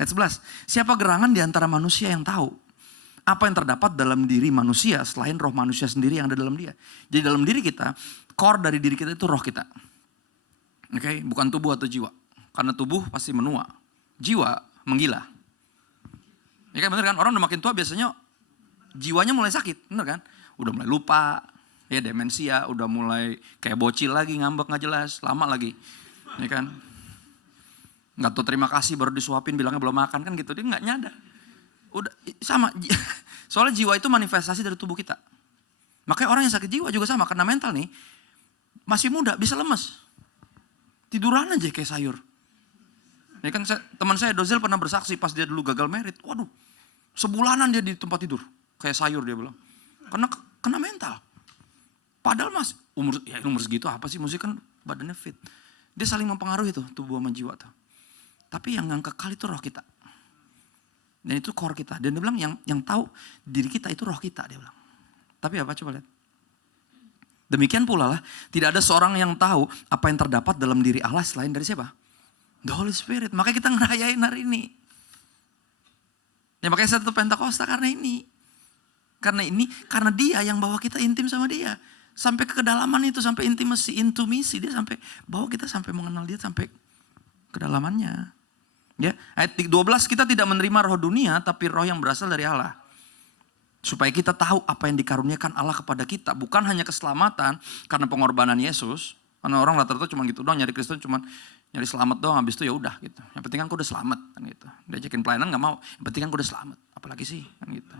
Ayat 11. Siapa gerangan di antara manusia yang tahu apa yang terdapat dalam diri manusia selain roh manusia sendiri yang ada dalam dia. Jadi dalam diri kita, core dari diri kita itu roh kita. Oke, bukan tubuh atau jiwa. Karena tubuh pasti menua. Jiwa menggila. Ya kan bener kan? Orang udah makin tua biasanya jiwanya mulai sakit. Bener kan? Udah mulai lupa. Ya demensia, udah mulai kayak bocil lagi, ngambek gak jelas, lama lagi. Ya kan? Gak tahu terima kasih baru disuapin bilangnya belum makan kan gitu. Dia gak nyadar. Udah sama. Soalnya jiwa itu manifestasi dari tubuh kita. Makanya orang yang sakit jiwa juga sama. Karena mental nih, masih muda bisa lemes. Tiduran aja kayak sayur. Ya kan teman saya Dozel pernah bersaksi pas dia dulu gagal merit. Waduh, sebulanan dia di tempat tidur. Kayak sayur dia bilang. Karena kena mental. Padahal umur segitu apa sih, mesti kan badannya fit. Dia saling mempengaruhi tuh tubuh sama jiwa tuh. Tapi yang kekal itu roh kita. Dan itu core kita. Dan dia bilang yang tahu diri kita itu roh kita, dia bilang. Tapi apa, coba lihat. Demikian pula lah, tidak ada seorang yang tahu apa yang terdapat dalam diri Allah selain dari siapa? The Holy Spirit. Makanya kita ngerayain hari ini. Ya makanya saya tetap Pentakosta karena ini. Karena dia yang bawa kita intim sama dia. Sampai ke kedalaman itu, sampai intimisi. Dia sampai bawa kita sampai mengenal dia sampai kedalamannya. Ya, ayat 12, kita tidak menerima roh dunia tapi roh yang berasal dari Allah. Supaya kita tahu apa yang dikaruniakan Allah kepada kita. Bukan hanya keselamatan karena pengorbanan Yesus. Karena orang rata-rata cuma gitu doang, nyari Kristen cuma nyari selamat doang, habis itu ya udah gitu. Yang penting kan aku udah selamat kan gitu. Diajakin pelayanan gak mau, yang penting kan aku udah selamat. Apalagi sih kan gitu.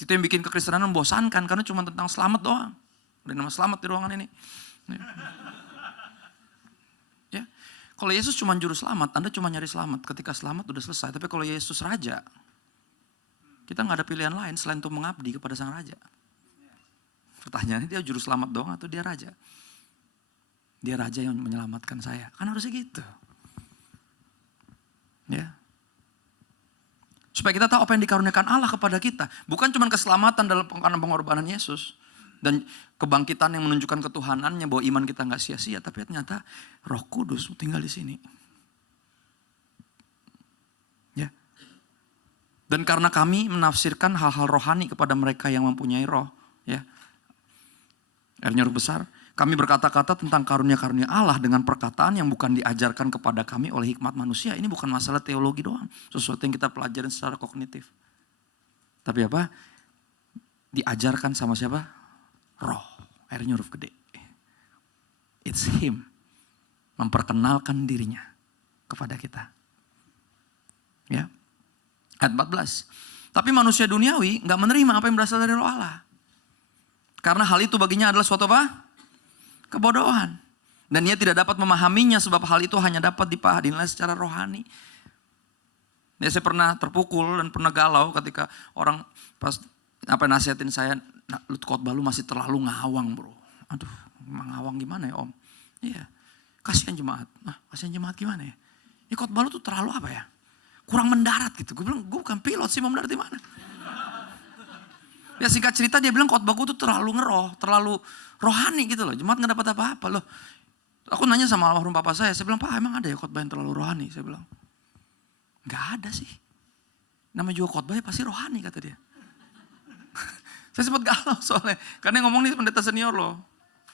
Itu yang bikin kekristenan membosankan karena cuma tentang selamat doang. Ada nama selamat di ruangan ini. Ya. Kalau Yesus cuma juru selamat, Anda cuma nyari selamat. Ketika selamat udah selesai. Tapi kalau Yesus raja, kita gak ada pilihan lain selain untuk mengabdi kepada sang raja. Pertanyaannya, dia juru selamat doang atau dia raja? Dia raja yang menyelamatkan saya. Kan harusnya gitu. Ya. Supaya kita tahu apa yang dikaruniakan Allah kepada kita. Bukan cuma keselamatan dalam pengorbanan Yesus. Dan kebangkitan yang menunjukkan ketuhanannya bahwa iman kita gak sia-sia. Tapi ternyata Roh Kudus tinggal di sini. Ya. Dan karena kami menafsirkan hal-hal rohani kepada mereka yang mempunyai roh. Ya. R-nya huruf besar. Kami berkata-kata tentang karunia-karunia Allah dengan perkataan yang bukan diajarkan kepada kami oleh hikmat manusia. Ini bukan masalah teologi doang. Sesuatu yang kita pelajarin secara kognitif. Tapi apa? Diajarkan sama siapa? Roh. R-nya huruf gede. It's him. Memperkenalkan dirinya kepada kita. Ya. Ayat 14. Tapi manusia duniawi gak menerima apa yang berasal dari roh Allah. Karena hal itu baginya adalah suatu apa? Kebodohan. Dan ia tidak dapat memahaminya sebab hal itu hanya dapat dinilai secara rohani. Ya, saya pernah terpukul dan pernah galau ketika orang pas nasihatin saya, lu khotbah lu masih terlalu ngawang bro. Aduh, ngawang gimana ya om? Iya, kasihan jemaat. Nah, kasihan jemaat gimana ya? Ya khotbah lu tuh terlalu apa ya? Kurang mendarat gitu. Gue bilang, gue bukan pilot sih, mau mendarat di mana? Ya singkat cerita dia bilang khotbahku tuh terlalu terlalu rohani gitu loh. Jemaat gak dapat apa-apa loh. Aku nanya sama almarhum papa saya bilang, Pak emang ada ya khotbah yang terlalu rohani? Saya bilang, gak ada sih. Namanya juga khotbah ya pasti rohani kata dia. Saya sempat galau soalnya. Karena yang ngomong nih pendeta senior loh.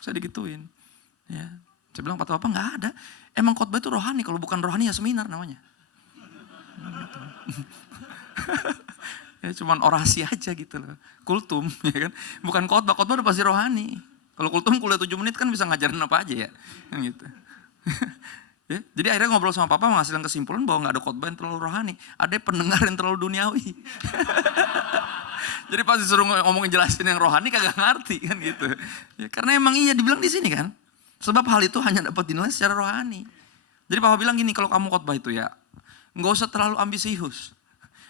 Saya digituin. Ya. Saya bilang, Pak Bapak gak ada. Emang khotbah itu rohani, kalau bukan rohani ya seminar namanya. Ya cuman orasi aja gitu loh. Kultum ya kan. Bukan khotbah udah pasti rohani. Kalau kultum kuliah 7 menit kan bisa ngajarin apa aja ya. Kan gitu. Ya, jadi akhirnya ngobrol sama papa menghasilkan kesimpulan bahwa gak ada khotbah yang terlalu rohani. Ada pendengar yang terlalu duniawi. Jadi pas disuruh ngomongin jelasin yang rohani kagak ngerti kan gitu. Ya, karena emang iya dibilang di sini kan. Sebab hal itu hanya dapat dinilai secara rohani. Jadi papa bilang gini, kalau kamu khotbah itu ya gak usah terlalu ambisius.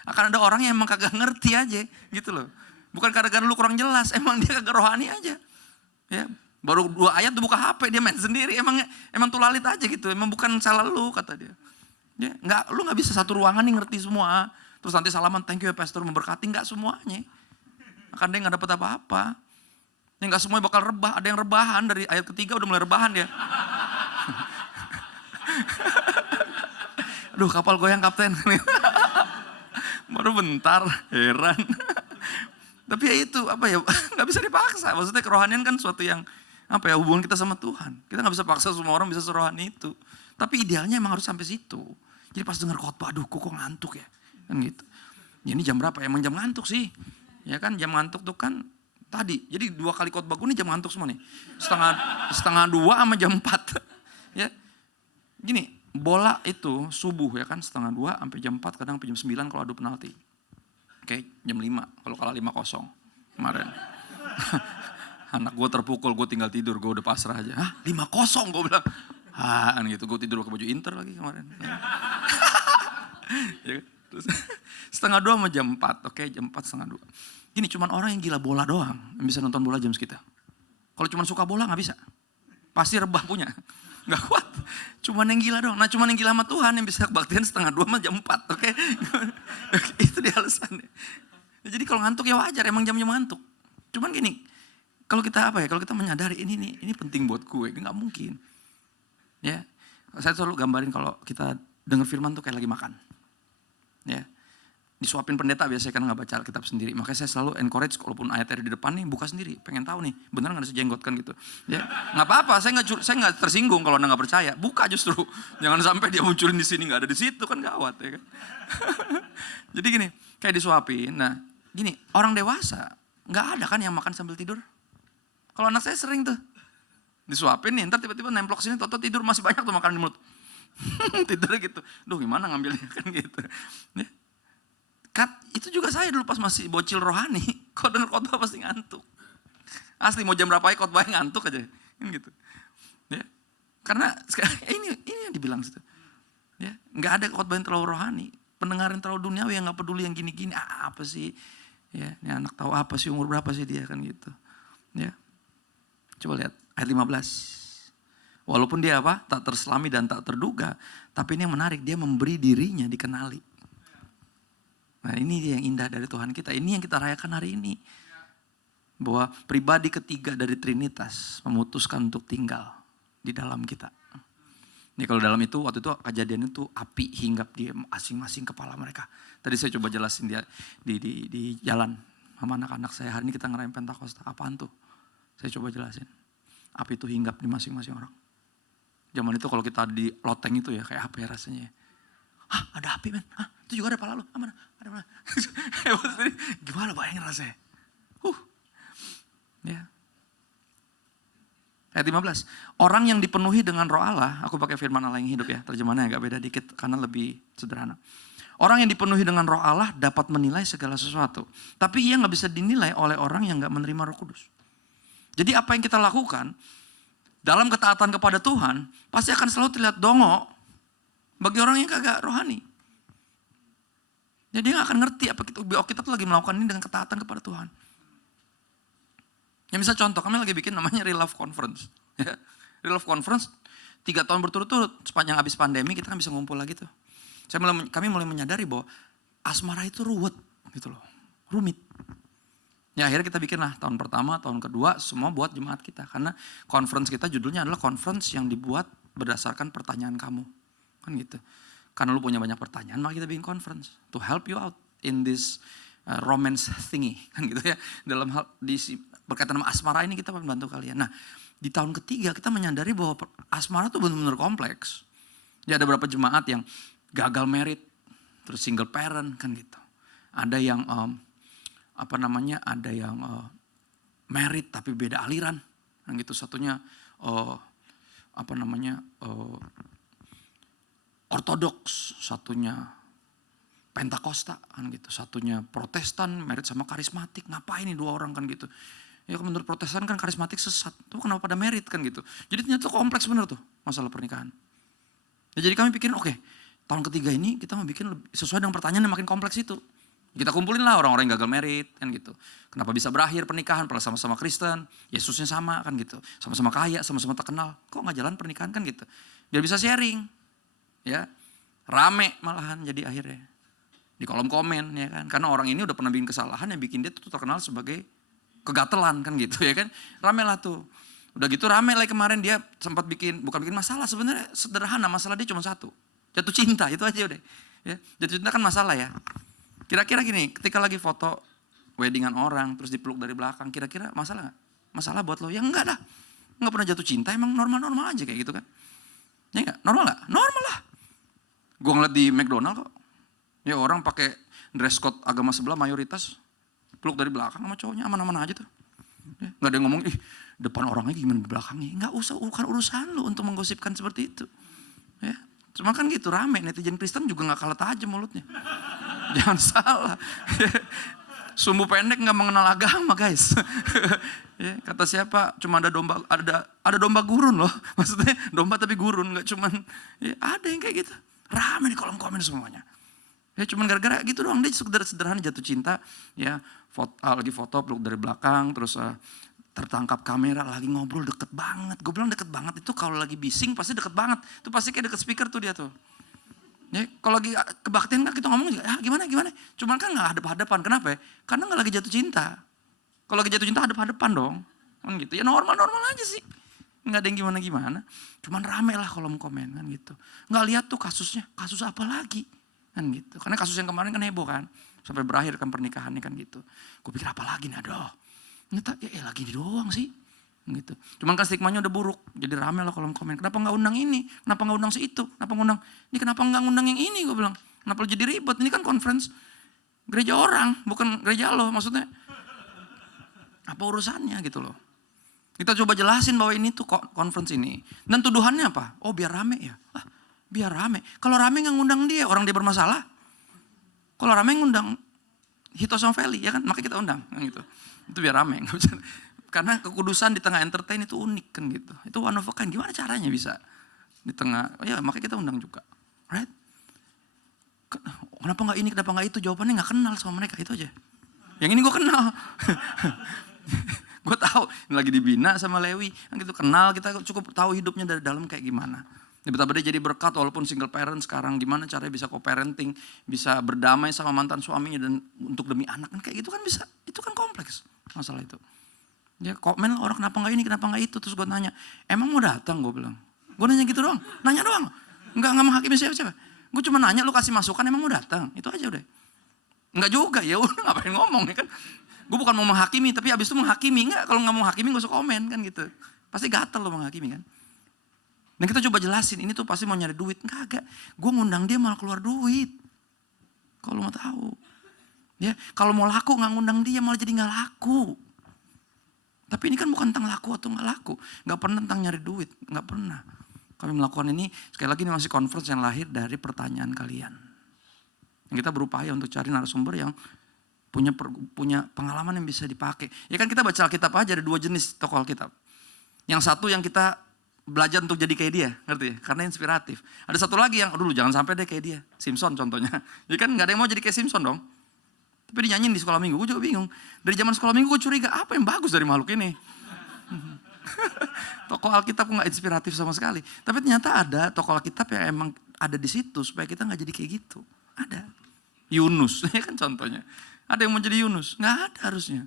Akan ada orang yang emang kagak ngerti aja gitu loh. Bukan karena lu kurang jelas, emang dia kagak rohani aja. Ya, baru 2 ayat tuh buka HP dia main sendiri, emang tulalit aja gitu. Emang bukan salah lu kata dia. Ya, lu nggak bisa satu ruangan nih ngerti semua. Terus nanti salaman thank you ya pastor memberkati, nggak semuanya. Akan dia nggak dapat apa-apa. Ya nggak semuanya bakal rebah, ada yang rebahan dari ayat ketiga udah mulai rebahan dia. Aduh kapal goyang kapten. Baru bentar, heran. Tapi ya itu apa ya, gak bisa dipaksa. Maksudnya kerohanian kan suatu yang apa ya, hubungan kita sama Tuhan. Kita gak bisa paksa semua orang bisa serohani itu. Tapi idealnya emang harus sampai situ. Jadi pas dengar khotbah, aduh kok ngantuk ya. Kan gitu. Ya ini jam berapa? Emang jam ngantuk sih. Ya kan jam ngantuk tuh kan tadi. Jadi 2 kali khotbah gue nih jam ngantuk semua nih. Setengah 2 sama jam 4. Ya. Gini. Bola itu subuh ya kan 1:30 sampai jam 4 kadang sampai jam 9 kalau adu penalti. Oke, jam 5 kalau kalah 5-0 kemarin. Anak gue terpukul, gue tinggal tidur, gue udah pasrah aja. Hah 5-0 gue bilang. Hah gitu, gue tidur pakai baju Inter lagi kemarin. Ya, terus 1:30 sama jam 4, oke jam 4 1:30. Gini cuman orang yang gila bola doang yang bisa nonton bola jam segitu. Kalau cuman suka bola gak bisa. Pasti rebah punya. Nggak kuat. Cuman yang gila dong. Nah cuman yang gila sama Tuhan yang bisa kebaktian 1:30 sama jam 4. Oke. Itu dia alasannya. Jadi kalau ngantuk ya wajar, emang jam-jam ngantuk. Cuman gini, kalau kita kalau kita menyadari ini penting buat gue, nggak mungkin. Ya, saya selalu gambarin kalau kita dengar firman tuh kayak lagi makan. Ya, disuapin pendeta biasanya kan nggak baca Alkitab sendiri. Makanya saya selalu encourage, walaupun ayatnya di depan nih, buka sendiri. Pengen tahu nih, bener nggak ada sejenggot kan gitu. Ya, nggak apa-apa. Saya nggak tersinggung kalau anda nggak percaya. Buka justru, jangan sampai dia munculin di sini nggak ada di situ kan gawat ya kan. Jadi gini, kayak disuapin. Nah, gini orang dewasa nggak ada kan yang makan sambil tidur. Kalau anak saya sering tuh disuapin nih, ntar tiba-tiba nemplok sini, toto tidur masih banyak tuh makanan di mulut. Tidur gitu. Duh gimana ngambilnya kan gitu. Ya. Itu juga saya dulu pas masih bocil rohani, kalau denger khotbah pasti ngantuk. Asli mau jam berapa aja khotbahnya ngantuk aja. Kan gitu. Ya. Karena ini yang dibilang situ. Ya, enggak ada khotbah yang terlalu rohani. Pendengar yang terlalu duniawi yang enggak peduli yang gini-gini, apa sih? Ya, ini anak tahu apa sih, umur berapa sih dia kan gitu. Ya. Coba lihat ayat 15. Walaupun dia tak terselami dan tak terduga, tapi ini yang menarik, dia memberi dirinya dikenali. Nah ini yang indah dari Tuhan kita, ini yang kita rayakan hari ini. Bahwa pribadi ketiga dari Trinitas memutuskan untuk tinggal di dalam kita. Ini kalau dalam itu, waktu itu kejadian itu api hinggap di masing-masing kepala mereka. Tadi saya coba jelasin dia di jalan sama anak-anak saya. Hari ini kita ngerayain Pentakosta, apaan tuh? Saya coba jelasin. Api itu hinggap di masing-masing orang. Zaman itu kalau kita di loteng itu ya kayak apa ya rasanya. Hah ada api men? Hah itu juga ada pala lu? Mana? Ada mana? Gimana bayangin rasanya? Ya. Ayat 15. Orang yang dipenuhi dengan roh Allah, aku pakai firman Allah yang hidup ya. Terjemahannya agak beda dikit karena lebih sederhana. Orang yang dipenuhi dengan roh Allah dapat menilai segala sesuatu. Tapi ia gak bisa dinilai oleh orang yang gak menerima Roh Kudus. Jadi apa yang kita lakukan dalam ketaatan kepada Tuhan pasti akan selalu terlihat dongo bagi orang yang kagak rohani. Jadi dia gak akan ngerti apa kita tuh lagi melakukan ini dengan ketaatan kepada Tuhan. Yang bisa contoh, kami lagi bikin namanya Real Love Conference. Ya. Real Love Conference 3 tahun berturut-turut sepanjang habis pandemi kita kan bisa ngumpul lagi tuh. Kami mulai menyadari bahwa asmara itu ruwet gitu loh, rumit. Ya akhirnya kita bikin lah tahun pertama, tahun kedua semua buat jemaat kita. Karena conference kita judulnya adalah conference yang dibuat berdasarkan pertanyaan kamu. Kan gitu. Karena lu punya banyak pertanyaan maka kita bikin conference. To help you out in this romance thingy. Kan gitu ya. Dalam hal berkaitan sama asmara ini kita membantu kalian. Nah di tahun ketiga kita menyadari bahwa asmara itu benar-benar kompleks. Ya ada beberapa jemaat yang gagal married, terus single parent kan gitu. Ada yang ada yang married tapi beda aliran, kan gitu. Satunya ortodoks, satunya Pentakosta kan gitu. Satunya Protestan married sama karismatik. Ngapain nih 2 orang kan gitu. Ya menurut Protestan kan karismatik sesat. Tuh kenapa pada married kan gitu. Jadi ternyata kompleks bener tuh masalah pernikahan. Ya, jadi kami pikirin oke, tahun ketiga ini kita mau bikin sesuai dengan pertanyaan yang makin kompleks itu. Kita kumpulin lah orang-orang yang gagal married kan gitu. Kenapa bisa berakhir pernikahan padahal sama-sama Kristen. Yesusnya sama kan gitu. Sama-sama kaya, sama-sama terkenal. Kok gak jalan pernikahan kan gitu. Biar bisa sharing. Ya, rame malahan jadi akhirnya. Di kolom komen ya kan. Karena orang ini udah pernah bikin kesalahan yang bikin dia tuh terkenal sebagai kegatelan kan gitu ya kan. Rame lah tuh. Udah gitu rame lah kemarin dia sempat bukan bikin masalah sebenarnya sederhana. Masalah dia cuma satu. Jatuh cinta itu aja udah. Ya, jatuh cinta kan masalah ya. Kira-kira gini, ketika lagi foto weddingan orang terus dipeluk dari belakang, kira-kira masalah gak? Masalah buat lo? Ya enggak lah. Enggak pernah jatuh cinta, emang normal-normal aja kayak gitu kan. Ya enggak? Normal gak? Normal lah. Gue ngeliat di McDonald kok. Ya orang pakai dress code agama sebelah mayoritas peluk dari belakang sama cowoknya aman-aman aja tuh. Ya, gak ada yang ngomong, depan orangnya gimana di belakangnya. Enggak usah, bukan urusan lo untuk menggosipkan seperti itu. Ya, cuma kan gitu rame, netizen Kristen juga gak kalah tajam mulutnya. Jangan salah. Sumbu pendek gak mengenal agama guys. Ya, kata siapa, cuma ada domba gurun loh. Maksudnya domba tapi gurun, gak cuman, ya ada yang kayak gitu. Rame di kolom komen semuanya. Ya cuman gara-gara gitu doang, dia sederhana jatuh cinta. Ya lagi foto peluk dari belakang, terus tertangkap kamera lagi ngobrol deket banget. Gue bilang deket banget itu kalau lagi bising pasti deket banget. Itu pasti kayak deket speaker tuh dia tuh. Ya, kalau lagi kebaktian kan kita ngomong juga, gimana. Cuman kan gak hadap-hadapan. Kenapa ya? Karena gak lagi jatuh cinta. Kalau lagi jatuh cinta hadap-hadapan dong. Kan gitu. Ya normal-normal aja sih. Gak ada yang gimana-gimana. Cuman rame lah kolom komen kan gitu. Gak lihat tuh kasusnya. Kasus apa lagi? Kan gitu. Karena kasus yang kemarin kan heboh kan. Sampai berakhir kan pernikahannya kan gitu. Gue pikir apa lagi nih, aduh. Ternyata lagi ini doang sih. Gitu. Cuman kan stigmanya udah buruk. Jadi rame lah kolom komen. Kenapa gak undang ini? Kenapa gak undang si itu? Kenapa ngundang? Ini kenapa gak ngundang yang ini? Gue bilang. Kenapa lo jadi ribet? Ini kan conference gereja orang. Bukan gereja lo maksudnya. Apa urusannya gitu loh. Kita coba jelasin bahwa ini tuh conference ini. Dan tuduhannya apa? Oh biar rame ya. Biar rame. Kalau rame gak ngundang dia. Orang dia bermasalah. Kalau rame ngundang Hillsong Valley ya kan. Maka kita undang. Gitu. Itu biar rame. Karena kekudusan di tengah entertain itu unik kan gitu. Itu one of a kind. Gimana caranya bisa di tengah? Ya makanya kita undang juga. Right? Kenapa gak ini, kenapa gak itu? Jawabannya gak kenal sama mereka, itu aja. Yang ini gue kenal. Gue tahu lagi dibina sama Lewi. Kan gitu kenal, kita cukup tahu hidupnya dari dalam kayak gimana. Betapa dia jadi berkat walaupun single parent sekarang. Gimana caranya bisa co-parenting. Bisa berdamai sama mantan suaminya dan untuk demi anak. Kan kayak gitu kan bisa. Itu kan kompleks masalah itu. Ya komen orang kenapa gak ini, kenapa gak itu. Terus gue nanya, emang mau datang gue bilang. Gue nanya gitu doang, nanya doang. Enggak menghakimi siapa-siapa. Gue cuma nanya lu kasih masukan emang mau datang. Itu aja udah. Enggak juga ya udah ngapain ngomong ya kan. Gue bukan mau menghakimi tapi abis itu menghakimi. Enggak, kalau gak mau menghakimi gak usah komen kan gitu. Pasti gatel lo menghakimi kan. Dan kita coba jelasin ini tuh pasti mau nyari duit. Enggak. Gue ngundang dia malah keluar duit. Kalau mau tahu. Ya, kalau mau laku gak ngundang dia malah jadi gak laku. Tapi ini kan bukan tentang laku atau gak laku. Gak pernah tentang nyari duit. Gak pernah. Kami melakukan ini, sekali lagi ini masih conference yang lahir dari pertanyaan kalian. Yang kita berupaya untuk cari narasumber yang punya pengalaman yang bisa dipakai. Ya kan kita baca Alkitab aja ada 2 jenis tokoh Alkitab. Yang satu yang kita belajar untuk jadi kayak dia, ngerti ya? Karena inspiratif. Ada satu lagi yang, aduh jangan sampai deh kayak dia. Simpson contohnya. Ya kan gak ada yang mau jadi kayak Simpson dong. Tapi dinyanyiin di sekolah minggu, gue juga bingung. Dari zaman sekolah minggu gue curiga, apa yang bagus dari makhluk ini? Tokoh Alkitab gak inspiratif sama sekali. Tapi ternyata ada tokoh Alkitab yang emang ada di situ supaya kita gak jadi kayak gitu. Ada. Yunus, ya kan contohnya. Ada yang mau jadi Yunus? Gak ada harusnya.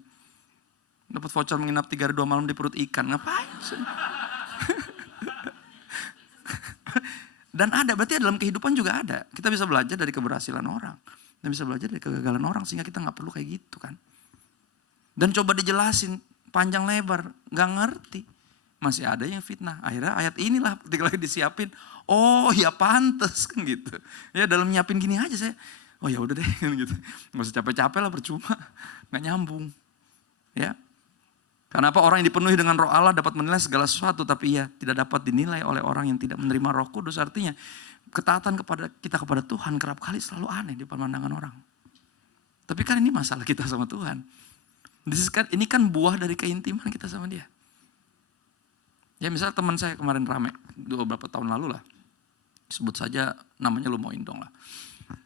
Dapat voucher menginap 3 hari 2 malam di perut ikan, ngapain sih? Dan ada, berarti dalam kehidupan juga ada. Kita bisa belajar dari keberhasilan orang. Dan bisa belajar dari kegagalan orang sehingga kita gak perlu kayak gitu kan. Dan coba dijelasin panjang lebar, gak ngerti. Masih ada yang fitnah. Akhirnya ayat inilah ketika lagi disiapin. Oh ya pantes kan gitu. Ya dalam nyiapin gini aja saya. Oh ya udah deh kan gitu. Gak usah capek-capek lah percuma. Gak nyambung. Ya. Kenapa orang yang dipenuhi dengan roh Allah dapat menilai segala sesuatu. Tapi ia tidak dapat dinilai oleh orang yang tidak menerima roh kudus. Artinya ketaatan kepada Tuhan kerap kali selalu aneh di pandangan orang. Tapi kan ini masalah kita sama Tuhan. Ini kan buah dari keintiman kita sama dia. Ya misalnya teman saya kemarin rame, beberapa tahun lalu lah. Sebut saja namanya lu mau indong lah.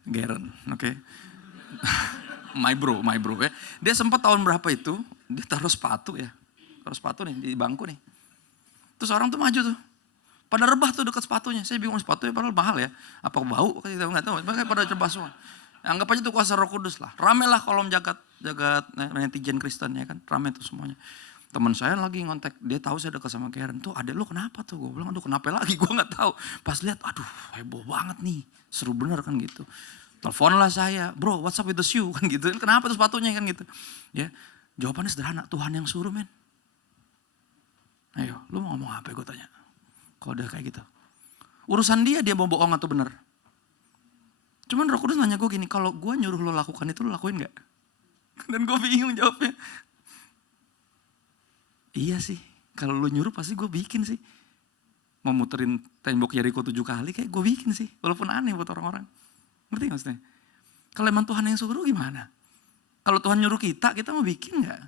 Garen, oke. My bro ya. Dia sempat tahun berapa itu, dia taruh sepatu ya. Taruh sepatu nih di bangku nih. Terus orang tuh maju tuh. Pada rebah tuh dekat sepatunya. Saya bingung sepatunya padahal mahal ya. Apa bau? Kita nggak tahu. Makanya pada rebah semua. Anggap aja tuh kuasa Roh Kudus lah. Rame lah kolom jagat netizen Kristen ya kan. Rame tuh semuanya. Teman saya lagi ngontek. Dia tahu saya dekat sama Karen. Tuh adek lu kenapa tuh? Gue bilang aduh kenapa lagi? Gue nggak tahu. Pas lihat aduh heboh banget nih. Seru bener kan gitu. Telepon lah saya. Bro what's up with the shoe? Kan gitu. Kenapa tuh sepatunya kan gitu. Ya jawabannya sederhana. Tuhan yang suruh men. Ayo lu mau ngomong apa gue tanya. Kalau udah kayak gitu. Urusan dia mau bohong atau bener. Cuman Roh Kudus nanya gue gini, kalau gue nyuruh lo lakukan itu lo lakuin gak? Dan gue bingung jawabnya. Iya sih, kalau lo nyuruh pasti gue bikin sih. Mau muterin tembok Yeriko 7 kali kayak gue bikin sih. Walaupun aneh buat orang-orang. Ngerti gak maksudnya? Kalau emang Tuhan yang suruh gimana? Kalau Tuhan nyuruh kita mau bikin gak?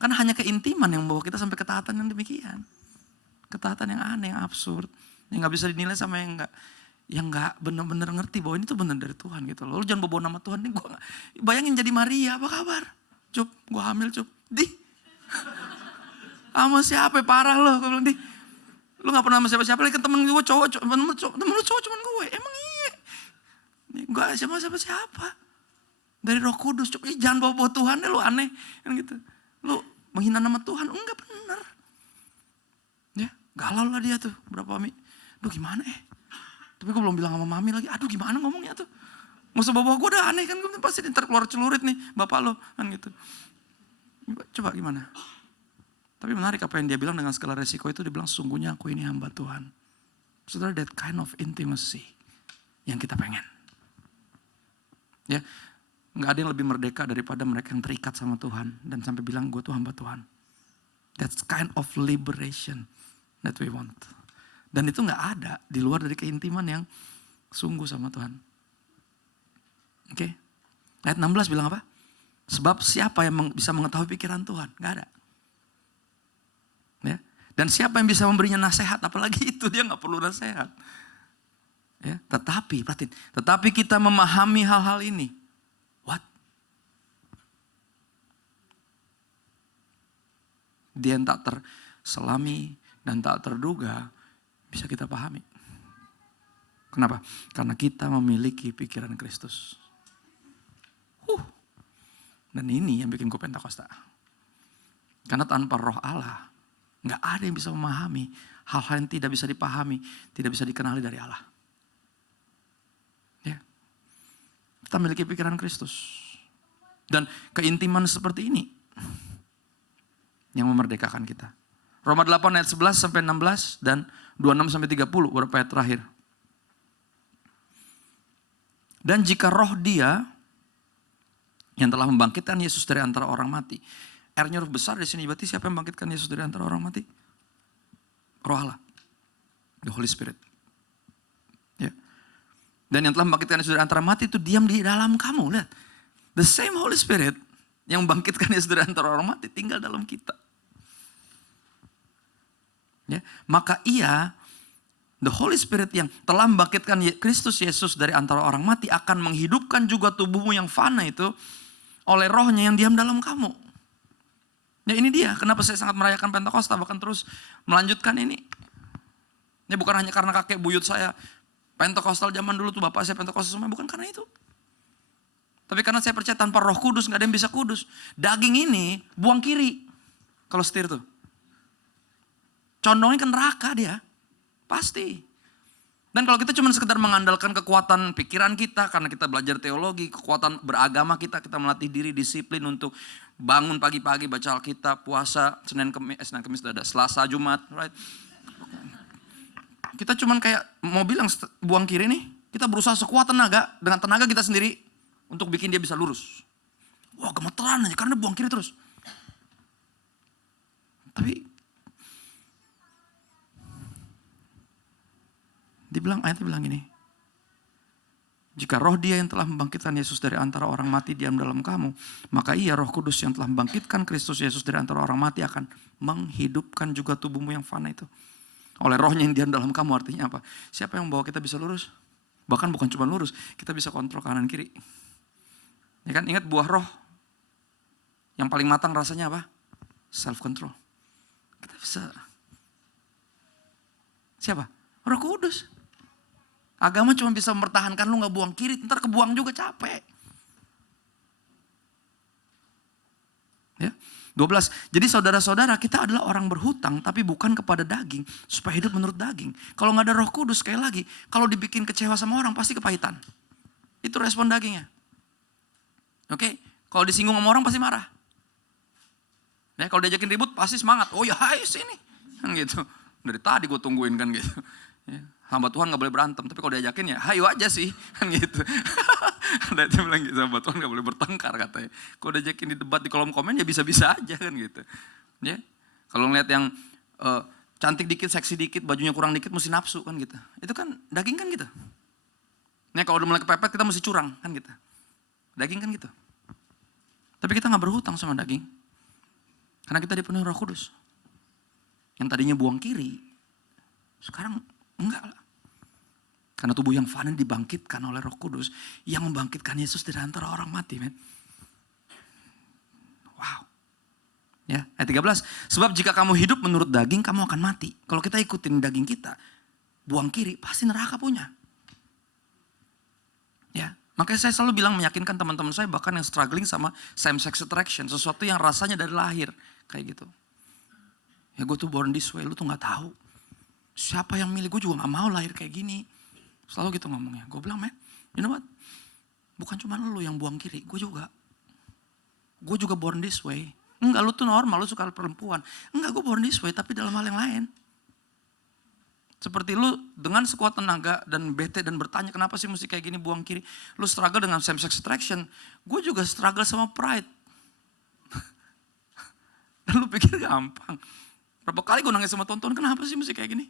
Kan hanya keintiman yang membawa kita sampai ketaatan yang demikian. Ketaatan yang aneh, yang absurd. Yang gak bisa dinilai sama yang gak benar-benar ngerti bahwa ini tuh benar dari Tuhan gitu loh. Lu jangan bawa nama Tuhan nih. Bayangin jadi Maria, apa kabar? Cup, gue hamil cup. Sama siapa? Parah lo. Gue bilang, di, lu gak pernah sama siapa-siapa lagi kan temen gue cowok, temen lu cowok cuman gue. Emang iya? Gak sama siapa-siapa. Dari Roh Kudus. Jangan bawa-bawa Tuhan deh, lu aneh. Kan gitu. Lu menghina nama Tuhan, enggak bener. Ya, galau lah dia tuh. Berapa mami? Duh gimana Tapi gue belum bilang sama mami lagi. Aduh gimana ngomongnya tuh. Gak usah bawa gue udah aneh kan. Gue pasti ntar keluar celurit nih bapak lo. Kan gitu. Coba gimana? Tapi menarik apa yang dia bilang dengan segala resiko itu. Dia bilang sungguhnya aku ini hamba Tuhan. Saudara, that kind of intimacy yang kita pengen. Ya, nggak ada yang lebih merdeka daripada mereka yang terikat sama Tuhan. Dan sampai bilang gue tuh hamba Tuhan. That's kind of liberation that we want. Dan itu nggak ada di luar dari keintiman yang sungguh sama Tuhan. Oke. Ayat 16 bilang apa? Sebab siapa yang bisa mengetahui pikiran Tuhan? Nggak ada. Ya. Dan siapa yang bisa memberinya nasihat? Apalagi itu dia nggak perlu nasihat. Ya. Tetapi, perhatiin. Tetapi kita memahami hal-hal ini. What? Dia yang tak terselami dan tak terduga bisa kita pahami. Kenapa? Karena kita memiliki pikiran Kristus. Dan ini yang bikin gue Pentakosta. Karena tanpa Roh Allah, gak ada yang bisa memahami hal-hal yang tidak bisa dipahami, tidak bisa dikenali dari Allah. Ya. Kita memiliki pikiran Kristus. Dan keintiman seperti ini yang memerdekakan kita. Roma 8 ayat 11 sampai 16 dan 26 sampai 30 beberapa ayat terakhir. Dan jika roh dia yang telah membangkitkan Yesus dari antara orang mati. R-nya huruf besar di sini berarti siapa yang membangkitkan Yesus dari antara orang mati? Roh Allah. The Holy Spirit. Ya. Dan yang telah membangkitkan Yesus dari antara mati itu diam di dalam kamu. Lihat. The same Holy Spirit yang membangkitkan Yesus dari antara orang mati tinggal dalam kita. Ya. Maka The Holy Spirit yang telah membangkitkan Kristus Yesus dari antara orang mati akan menghidupkan juga tubuhmu yang fana itu oleh rohnya yang diam dalam kamu. Ya ini dia, kenapa saya sangat merayakan Pentakosta, bahkan terus melanjutkan ini. Ya bukan hanya karena kakek buyut saya Pentakostal zaman dulu tuh bapak saya Pentakostal semua, bukan karena itu. Tapi karena saya percaya tanpa Roh Kudus gak ada yang bisa kudus. Daging ini buang kiri kalau setir tuh. Condongnya ke neraka dia. Pasti. Dan kalau kita cuma sekedar mengandalkan kekuatan pikiran kita, karena kita belajar teologi, kekuatan beragama kita melatih diri disiplin untuk bangun pagi-pagi, baca Alkitab, puasa, Senin Kamis ada, Selasa, Jumat, right? Kita cuma kayak mobil yang buang kiri nih, kita berusaha sekuat tenaga, dengan tenaga kita sendiri, untuk bikin dia bisa lurus. Wah gemeteran aja, karena buang kiri terus. Tapi ayatnya bilang gini. Jika roh dia yang telah membangkitkan Yesus dari antara orang mati diam dalam kamu, maka ia Roh Kudus yang telah membangkitkan Kristus Yesus dari antara orang mati akan menghidupkan juga tubuhmu yang fana itu. Oleh rohnya yang diam dalam kamu, artinya apa? Siapa yang membawa kita bisa lurus? Bahkan bukan cuma lurus, kita bisa kontrol kanan kiri. Ya kan, ingat buah roh yang paling matang rasanya apa? Self control. Kita bisa. Siapa? Roh Kudus. Agama cuma bisa mempertahankan lu gak buang kiri, ntar kebuang juga capek. Ya. 12. Jadi saudara-saudara kita adalah orang berhutang tapi bukan kepada daging supaya hidup menurut daging. Kalau gak ada Roh Kudus sekali lagi, kalau dibikin kecewa sama orang pasti kepahitan. Itu respon dagingnya. Oke, kalau disinggung sama orang pasti marah. Ya, kalau diajakin ribut pasti semangat. Oh ya hai sini. Kan gitu. Dari tadi gue tungguin kan gitu. Ya. Hamba Tuhan gak boleh berantem, tapi kalau diajakin ya hayu aja sih, kan gitu. Ada yang bilang gitu, hamba Tuhan gak boleh bertengkar katanya. Kalau diajakin di debat di kolom komen ya bisa-bisa aja kan gitu. Ya, kalau ngeliat yang cantik dikit, seksi dikit, bajunya kurang dikit mesti nafsu kan gitu. Itu kan daging kan gitu. Nah kalau udah mulai kepepet kita mesti curang kan gitu. Daging kan gitu. Tapi kita gak berhutang sama daging. Karena kita dipenuhi Roh Kudus. Yang tadinya buang kiri, sekarang enggak lah. Karena tubuh yang fana dibangkitkan oleh Roh Kudus yang membangkitkan Yesus dari antara orang mati, men. Wow. Ya, ayat 13. Sebab jika kamu hidup menurut daging, kamu akan mati. Kalau kita ikutin daging kita, buang kiri, pasti neraka punya. Ya, makanya saya selalu bilang meyakinkan teman-teman saya bahkan yang struggling sama same sex attraction, sesuatu yang rasanya dari lahir kayak gitu. Ya gue tuh born this way, lu tuh nggak tahu. Siapa yang milih, gue juga nggak mau lahir kayak gini. Selalu gitu ngomongnya. Gue bilang, man, you know what? Bukan cuma lu yang buang kiri, gue juga. Gue juga born this way. Enggak, lu tuh normal, lu suka perempuan. Enggak, gue born this way, tapi dalam hal yang lain. Seperti lu dengan sekuat tenaga dan bete dan bertanya kenapa sih mesti kayak gini buang kiri. Lu struggle dengan same sex attraction. Gue juga struggle sama pride. Dan lu pikir gampang. Berapa kali gue nangis sama tonton, kenapa sih mesti kayak gini?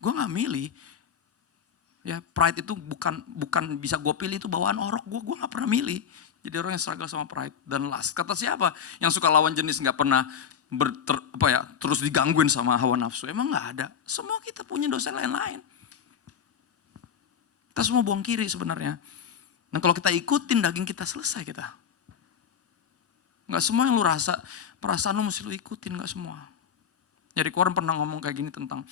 Gue gak milih. Ya, pride itu bukan bisa gue pilih, itu bawaan orok gue gak pernah milih. Jadi orang yang struggle sama pride dan lust. Kata siapa yang suka lawan jenis gak pernah terus digangguin sama hawa nafsu? Emang gak ada. Semua kita punya dosa lain-lain. Kita semua buang kiri sebenarnya. Dan kalau kita ikutin daging kita, selesai kita. Gak semua yang lu rasa, perasaan lu mesti lu ikutin, gak semua. Jadi Warren pernah ngomong kayak gini tentang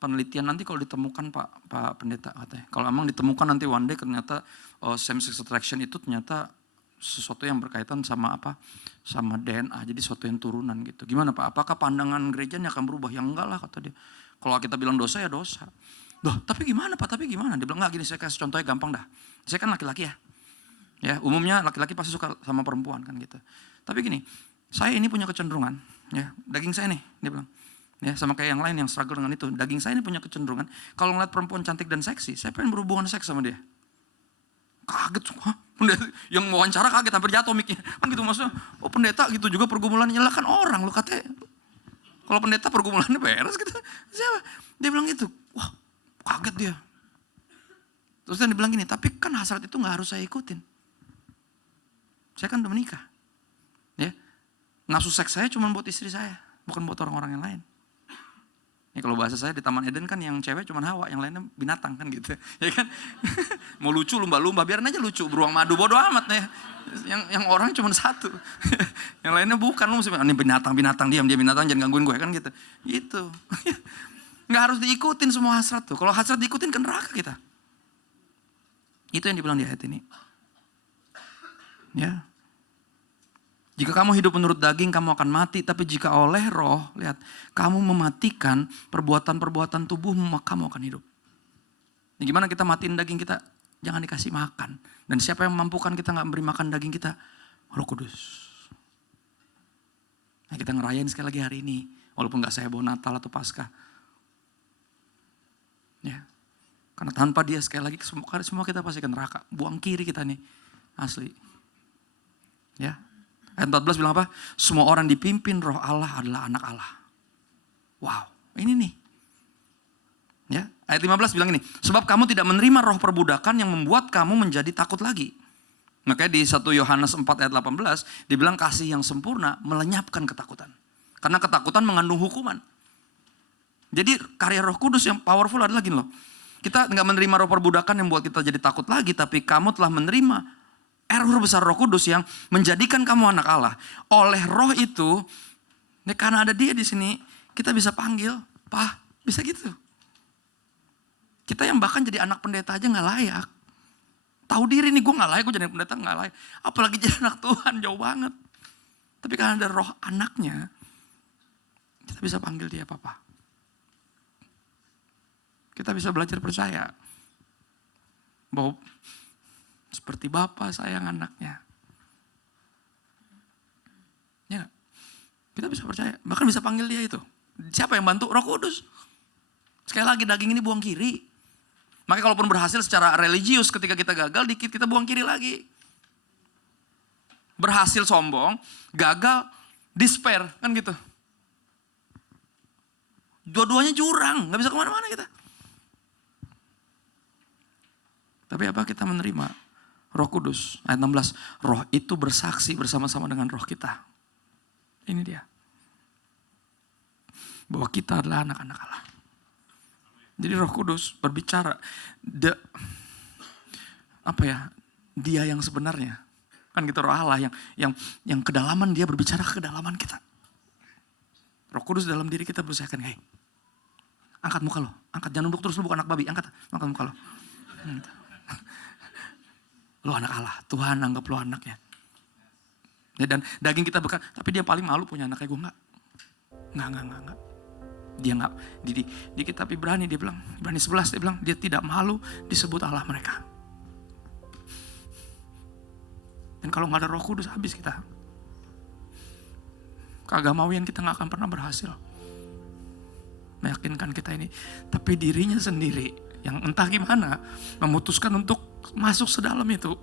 penelitian nanti kalau ditemukan Pak Pendeta katanya. Kalau emang ditemukan nanti one day ternyata same sex attraction itu ternyata sesuatu yang berkaitan sama apa? Sama DNA, jadi sesuatu yang turunan gitu. Gimana Pak? Apakah pandangan gerejanya akan berubah? Ya enggak lah kata dia. Kalau kita bilang dosa ya dosa. Loh tapi gimana Pak? Tapi gimana? Dia bilang enggak gini, saya kasih contohnya gampang dah. Saya kan laki-laki ya. Ya umumnya laki-laki pasti suka sama perempuan kan gitu. Tapi gini, saya ini punya kecenderungan. Ya daging saya nih, dia bilang. Ya sama kayak yang lain yang struggle dengan itu. Daging saya ini punya kecenderungan. Kalau ngeliat perempuan cantik dan seksi, saya pengen berhubungan seks sama dia. Kaget, pendeta yang wawancara kaget hampir jatuh miknya. Kan gitu maksudnya, oh pendeta gitu juga pergumulannya, lah kan orang lu katanya. Kalau pendeta pergumulannya beres gitu. Siapa? Dia bilang gitu. Wah, kaget dia. Terus dia bilang gini, tapi kan hasrat itu gak harus saya ikutin. Saya kan udah menikah. Ya. Nafsu seks saya cuma buat istri saya, bukan buat orang-orang yang lain. Ya kalau bahasa saya di Taman Eden kan yang cewek cuma Hawa, yang lainnya binatang kan gitu. Ya kan? Mau lucu lumba-lumba, biarin aja lucu, beruang madu bodo amat nih. Yang orang cuma satu. Yang lainnya bukan, lu mesti ini binatang diam dia binatang jangan gangguin gue kan gitu. Gitu. Nggak harus diikutin semua hasrat tuh. Kalau hasrat diikutin kan neraka kita. Itu yang dibilang di ayat ini. Ya. Jika kamu hidup menurut daging, kamu akan mati. Tapi jika oleh roh, lihat, kamu mematikan perbuatan-perbuatan tubuhmu, maka kamu akan hidup. Ini gimana kita matiin daging kita? Jangan dikasih makan. Dan siapa yang memampukan kita gak memberi makan daging kita? Roh Kudus. Nah kita ngerayain sekali lagi hari ini. Walaupun gak saya bawa Natal atau Paskah. Ya. Karena tanpa dia sekali lagi, semua kita pasti akan neraka. Buang kiri kita nih. Asli. Ya. Ayat 14 bilang apa? Semua orang dipimpin roh Allah adalah anak Allah. Wow, ini nih. Ya, ayat 15 bilang ini. Sebab kamu tidak menerima roh perbudakan yang membuat kamu menjadi takut lagi. Makanya di 1 Yohanes 4 ayat 18 dibilang kasih yang sempurna melenyapkan ketakutan. Karena ketakutan mengandung hukuman. Jadi karya Roh Kudus yang powerful adalah gini loh. Kita nggak menerima roh perbudakan yang membuat kita jadi takut lagi, tapi kamu telah menerima error besar Roh Kudus yang menjadikan kamu anak Allah. Oleh roh itu, ya karena ada dia di sini, kita bisa panggil, Pak, bisa gitu. Kita yang bahkan jadi anak pendeta aja gak layak. Tahu diri nih, gue gak layak, gue jadi pendeta gak layak. Apalagi jadi anak Tuhan, jauh banget. Tapi karena ada roh anaknya, kita bisa panggil dia Papa. Kita bisa belajar percaya. Bahwa seperti Bapa sayang anaknya. Ya, kita bisa percaya. Bahkan bisa panggil dia itu. Siapa yang bantu? Roh Kudus. Sekali lagi daging ini buang kiri. Makanya kalaupun berhasil secara religius ketika kita gagal dikit kita buang kiri lagi. Berhasil sombong, gagal despair kan gitu. Dua-duanya jurang, gak bisa kemana-mana kita. Tapi apa kita menerima Roh Kudus, ayat 16. Roh itu bersaksi bersama-sama dengan roh kita. Ini dia. Bahwa kita adalah anak-anak Allah. Jadi Roh Kudus berbicara. Dia yang sebenarnya. Kan gitu roh Allah yang kedalaman, dia berbicara ke kedalaman kita. Roh Kudus dalam diri kita berusahakan, hey, angkat muka lo, angkat, jangan duduk terus, lo bukan anak babi, angkat muka lo. Lo anak Allah, Tuhan anggap lo anaknya. Ya, dan daging kita berkata, tapi dia paling malu punya anak kayak gue. Enggak. Dia enggak, di kitab Ibrani dia bilang, Ibrani 11 dia bilang, dia tidak malu disebut Allah mereka. Dan kalau gak ada Roh Kudus, habis kita. Keagamawian kita gak akan pernah berhasil meyakinkan kita ini. Tapi dirinya sendiri yang entah gimana memutuskan untuk masuk sedalam itu,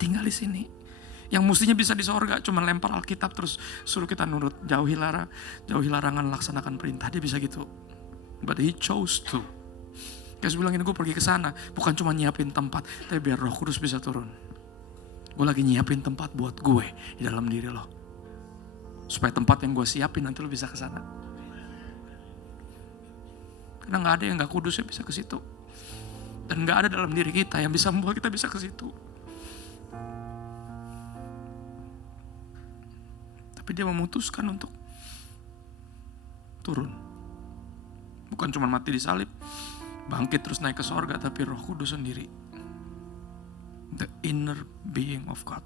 tinggal di sini. Yang mestinya bisa di sorga, cuma lempar Alkitab terus suruh kita nurut, jauhi larangan, laksanakan perintah. Dia bisa gitu. But he chose to. Yesus bilang ini, gue pergi ke sana bukan cuma nyiapin tempat, tapi biar Roh Kudus bisa turun. Gue lagi nyiapin tempat buat gue di dalam diri lo, supaya tempat yang gue siapin nanti lo bisa ke sana. Karena nggak ada yang nggak kudus yang bisa ke situ, dan nggak ada dalam diri kita yang bisa membuat kita bisa ke situ. Tapi dia memutuskan untuk turun. Bukan cuma mati di salib, bangkit terus naik ke sorga, tapi Roh Kudus sendiri. The inner being of God.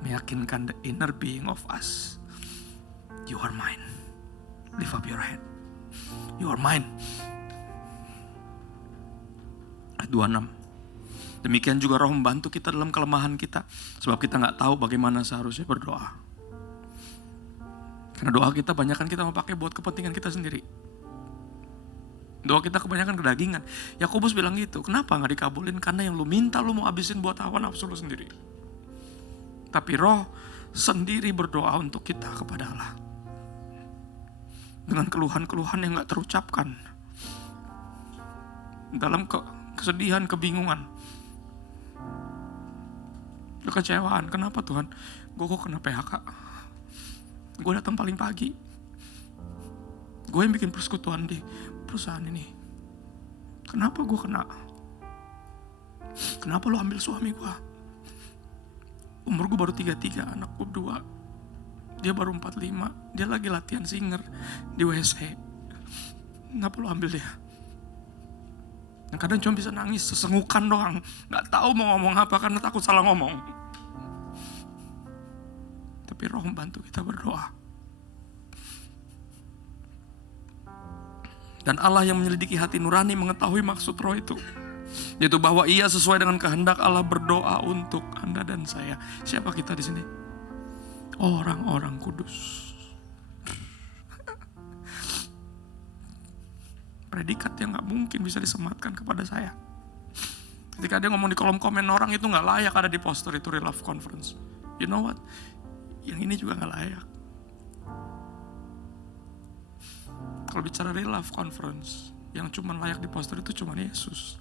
Meyakinkan the inner being of us. You are mine. Lift up your hand. You are mine. Ayat 26. Demikian juga Roh membantu kita dalam kelemahan kita. Sebab kita gak tahu bagaimana seharusnya berdoa. Karena doa kita banyakan kita mau pakai buat kepentingan kita sendiri. Doa kita kebanyakan kedagingan. Yakobus bilang gitu, kenapa gak dikabulin? Karena yang lu minta lu mau habisin buat hawa nafsu lu sendiri. Tapi Roh sendiri berdoa untuk kita kepada Allah. Dengan keluhan-keluhan yang gak terucapkan. Dalam kesedihan, kebingungan. Kekecewaan, kenapa Tuhan? Gue kok kena PHK? Gue datang paling pagi. Gue yang bikin persekutuan di perusahaan ini. Kenapa gue kena? Kenapa lo ambil suami gue? Umur gue baru 33, anak gue 2. Dia baru 45. Dia lagi latihan singer di WSC. Kenapa lo ambil dia? Nah, kadang cuma bisa nangis, sesengukan doang. Gak tahu mau ngomong apa karena takut salah ngomong. Tapi Roh membantu kita berdoa. Dan Allah yang menyelidiki hati nurani mengetahui maksud Roh itu. Yaitu bahwa ia sesuai dengan kehendak Allah berdoa untuk Anda dan saya. Siapa kita di sini? Orang-orang kudus. Predikat yang gak mungkin bisa disematkan kepada saya. Ketika dia ngomong di kolom komen, orang itu gak layak ada di poster itu Real Love Conference. You know what? Yang ini juga gak layak. Kalau bicara Real Love Conference, yang cuma layak di poster itu cuma Yesus.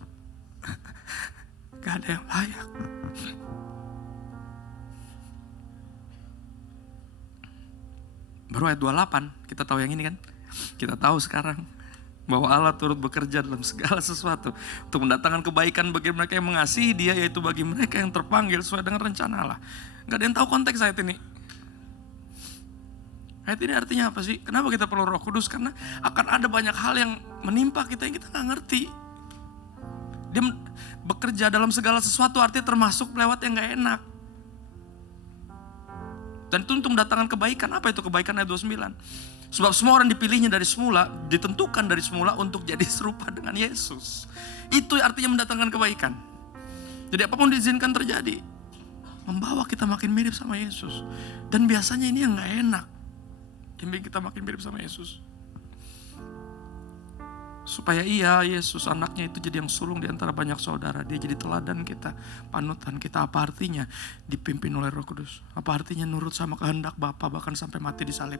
Gak ada yang layak. Baru ayat 28, kita tahu yang ini kan? Kita tahu sekarang bahwa Allah turut bekerja dalam segala sesuatu untuk mendatangkan kebaikan bagi mereka yang mengasihi Dia, yaitu bagi mereka yang terpanggil sesuai dengan rencana Allah. Gak ada yang tahu konteks ayat ini. Ayat ini artinya apa sih? Kenapa kita perlu Roh Kudus? Karena akan ada banyak hal yang menimpa kita yang kita gak ngerti. Dia bekerja dalam segala sesuatu, artinya termasuk lewat yang gak enak. Dan itu untuk mendatangkan kebaikan. Apa itu kebaikan? Ayat 29. Sebab semua orang dipilihnya dari semula, ditentukan dari semula untuk jadi serupa dengan Yesus. Itu artinya mendatangkan kebaikan. Jadi apapun diizinkan terjadi, membawa kita makin mirip sama Yesus. Dan biasanya ini yang gak enak, yang bikin kita makin mirip sama Yesus. Supaya Yesus anaknya itu jadi yang sulung di antara banyak saudara. Dia jadi teladan kita, panutan kita. Apa artinya dipimpin oleh Roh Kudus? Apa artinya nurut sama kehendak Bapa bahkan sampai mati di salib?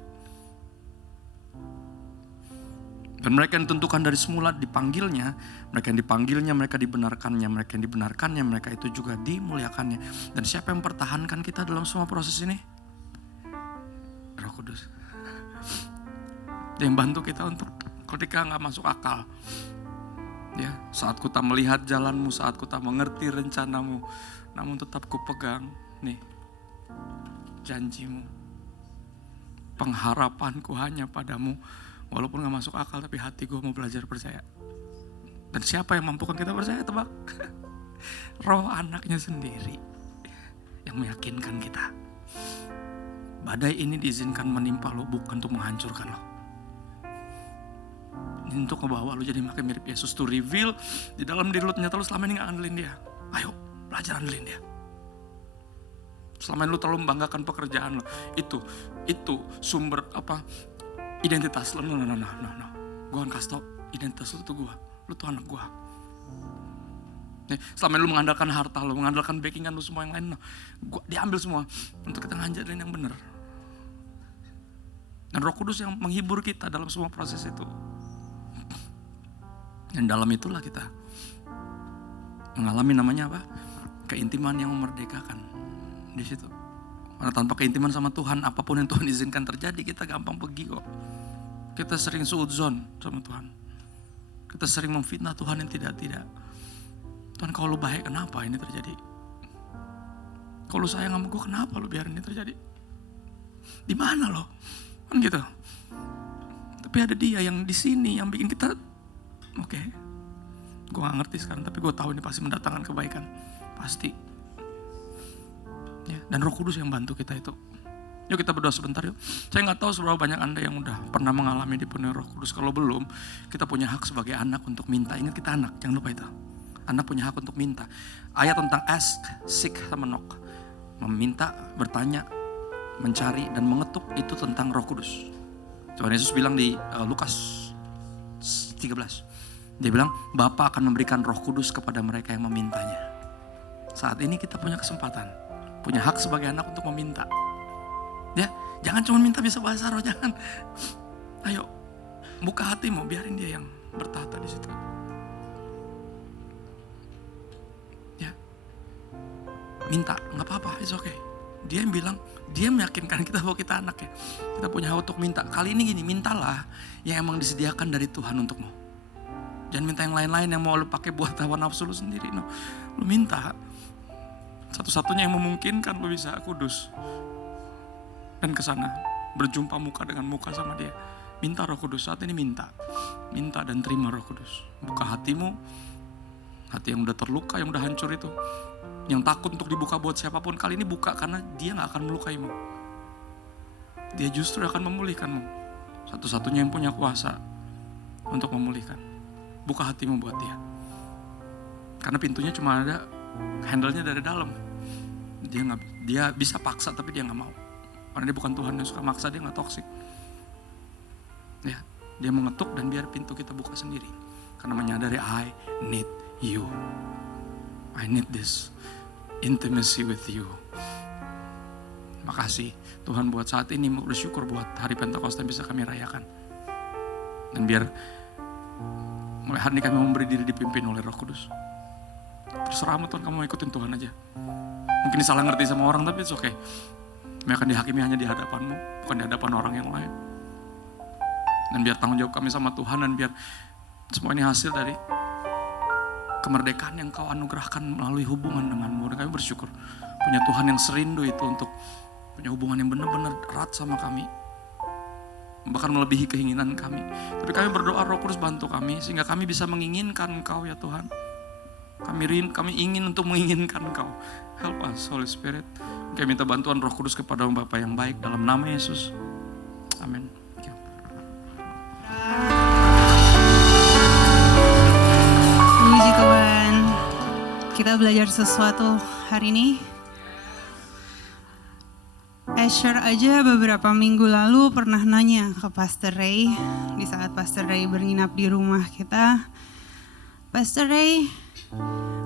Dan mereka yang ditentukan dari semula dipanggilnya, mereka yang dipanggilnya, mereka dibenarkannya, mereka yang dibenarkannya, mereka itu juga dimuliakannya. Dan siapa yang mempertahankan kita dalam semua proses ini? Roh Kudus. Dia yang bantu kita untuk ketika gak masuk akal. Ya, saat ku tak melihat jalanmu, saat ku tak mengerti rencanamu, namun tetap ku pegang nih janjimu. Pengharapanku hanya padamu, walaupun gak masuk akal tapi hati gue mau belajar percaya. Dan siapa yang mampukan kita percaya? Tebak. Roh anaknya sendiri yang meyakinkan kita. Badai ini diizinkan menimpa lo, bukan untuk menghancurkan lo. Ini untuk ngebawa lo jadi makin mirip Yesus, to reveal di dalam diri lo ternyata lo selama ini gak andelin dia. Ayo belajar andelin dia. Selama ini lo terlalu membanggakan pekerjaan lo. Itu sumber identitas lo. No. Gue akan kasih tau identitas lo tuh gue. Lo tuh anak gue. Nih, selama ini lo mengandalkan harta lo, mengandalkan backingan lo semua yang lain. No. Gua diambil semua untuk kita ngajarin yang benar. Dan Roh Kudus yang menghibur kita dalam semua proses itu. Dan dalam itulah kita mengalami namanya apa? Keintiman yang memerdekakan di situ. Karena tanpa keintiman sama Tuhan, apapun yang Tuhan izinkan terjadi, kita gampang pergi kok. Kita sering suudzon sama Tuhan. Kita sering memfitnah Tuhan yang tidak-tidak. Tuhan, kalau lu baik kenapa ini terjadi? Kalau lu sayang sama gue kenapa lu biarin ini terjadi? Di mana lo? Kan gitu. Tapi ada dia yang di sini yang bikin kita oke. Gue gak ngerti sekarang, tapi gue tahu ini pasti mendatangkan kebaikan. Pasti. Ya, dan Roh Kudus yang bantu kita itu. Yuk kita berdoa sebentar yuk. Saya gak tahu seberapa banyak Anda yang udah pernah mengalami dipenuhi Roh Kudus. Kalau belum, kita punya hak sebagai anak untuk minta. Ingat kita anak, jangan lupa itu. Anak punya hak untuk minta. Ayat tentang ask, seek, sama knock. Meminta, bertanya, mencari, dan mengetuk itu tentang Roh Kudus. Tuhan Yesus bilang di Lukas 13. Dia bilang, Bapa akan memberikan Roh Kudus kepada mereka yang memintanya. Saat ini kita punya kesempatan, punya hak sebagai anak untuk meminta. Ya, jangan cuma minta bisa bahasa roh, jangan. Ayo, buka hatimu, biarin dia yang bertata di situ. Ya, minta, nggak apa-apa, it's okay. Dia yang bilang, dia meyakinkan kita bahwa kita anak ya. Kita punya hak untuk minta. Kali ini gini, mintalah yang emang disediakan dari Tuhan untukmu. Jangan minta yang lain-lain yang mau lu pakai buat hawa nafsu lu sendiri. No. Lu minta satu-satunya yang memungkinkan lu bisa kudus. Dan ke sana berjumpa muka dengan muka sama dia. Minta Roh Kudus, saat ini minta. Minta dan terima Roh Kudus. Buka hatimu, hati yang udah terluka, yang udah hancur itu. Yang takut untuk dibuka buat siapapun, kali ini buka karena dia gak akan melukaimu. Dia justru akan memulihkanmu. Satu-satunya yang punya kuasa untuk memulihkan. Buka hatimu buat dia. Karena pintunya cuma ada, handle-nya dari dalam. Dia bisa paksa tapi dia gak mau. Karena dia bukan Tuhan yang suka maksa, dia gak toksik. Ya, dia mengetuk dan biar pintu kita buka sendiri. Karena menyadari I need you. I need this intimacy with you. Makasih Tuhan buat saat ini, bersyukur buat hari Pentakosta yang bisa kami rayakan. Dan biar mulai hari ini kami memberi diri dipimpin oleh Roh Kudus. Terserahmu Tuhan, kamu ikutin Tuhan aja. Mungkin salah ngerti sama orang tapi it's okay. Kami akan dihakimi hanya di hadapanmu, bukan di hadapan orang yang lain. Dan biar tanggung jawab kami sama Tuhan, dan biar semua ini hasil dari kemerdekaan yang kau anugerahkan melalui hubungan denganmu. Dan kami bersyukur punya Tuhan yang serindu itu untuk punya hubungan yang benar-benar erat sama kami. Bahkan melebihi keinginan kami. Tapi kami berdoa Roh Kudus bantu kami sehingga kami bisa menginginkan Engkau ya Tuhan. Kami ingin untuk menginginkan Engkau. Help us Holy Spirit. Kami minta bantuan Roh Kudus kepada Bapa yang baik dalam nama Yesus. Amin. Puji Tuhan. Kita belajar sesuatu hari ini. Asher aja beberapa minggu lalu pernah nanya ke Pastor Ray di saat Pastor Ray menginap di rumah kita. Pastor Ray,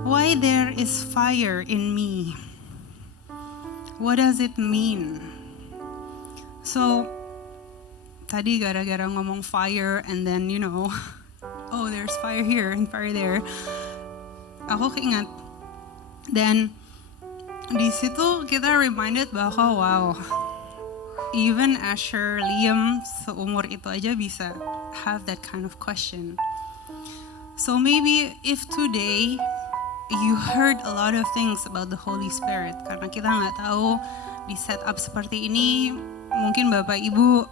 why there is fire in me? What does it mean? So, tadi gara-gara ngomong fire and then oh there's fire here and fire there. Aku keingat. Dan di situ kita reminded bahwa wow, even Asher, Liam seumur itu aja bisa have that kind of question. So maybe if today you heard a lot of things about the Holy Spirit, karena kita nggak tahu di setup seperti ini, mungkin Bapak Ibu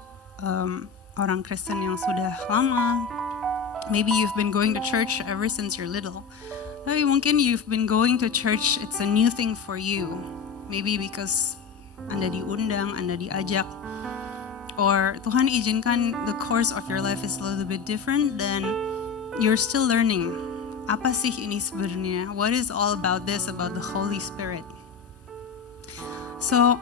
orang Kristen yang sudah lama, maybe you've been going to church ever since you're little, tapi mungkin you've been going to church, it's a new thing for you, maybe because Anda diundang, Anda diajak, or Tuhan izinkan the course of your life is a little bit different, then you're still learning. Apa sih ini sebenarnya? What is all about this, about the Holy Spirit? So,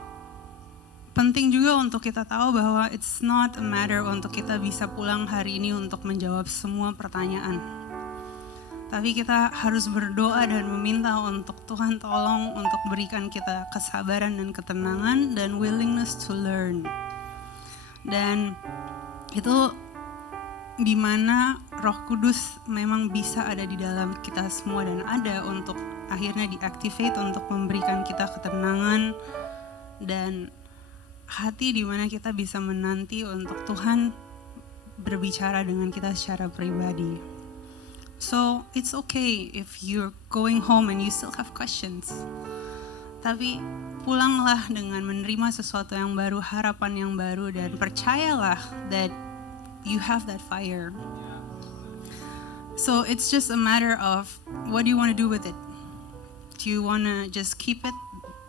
penting juga untuk kita tahu bahwa it's not a matter untuk kita bisa pulang hari ini untuk menjawab semua pertanyaan. Tapi kita harus berdoa dan meminta untuk Tuhan tolong untuk berikan kita kesabaran dan ketenangan dan willingness to learn. Dan itu di mana Roh Kudus memang bisa ada di dalam kita semua dan ada untuk akhirnya diactivate untuk memberikan kita ketenangan dan hati di mana kita bisa menanti untuk Tuhan berbicara dengan kita secara pribadi. So it's okay if you're going home and you still have questions. Tapi pulanglah dengan menerima sesuatu yang baru, harapan yang baru, dan percayalah that you have that fire. So it's just a matter of what do you want to do with it? Do you want to just keep it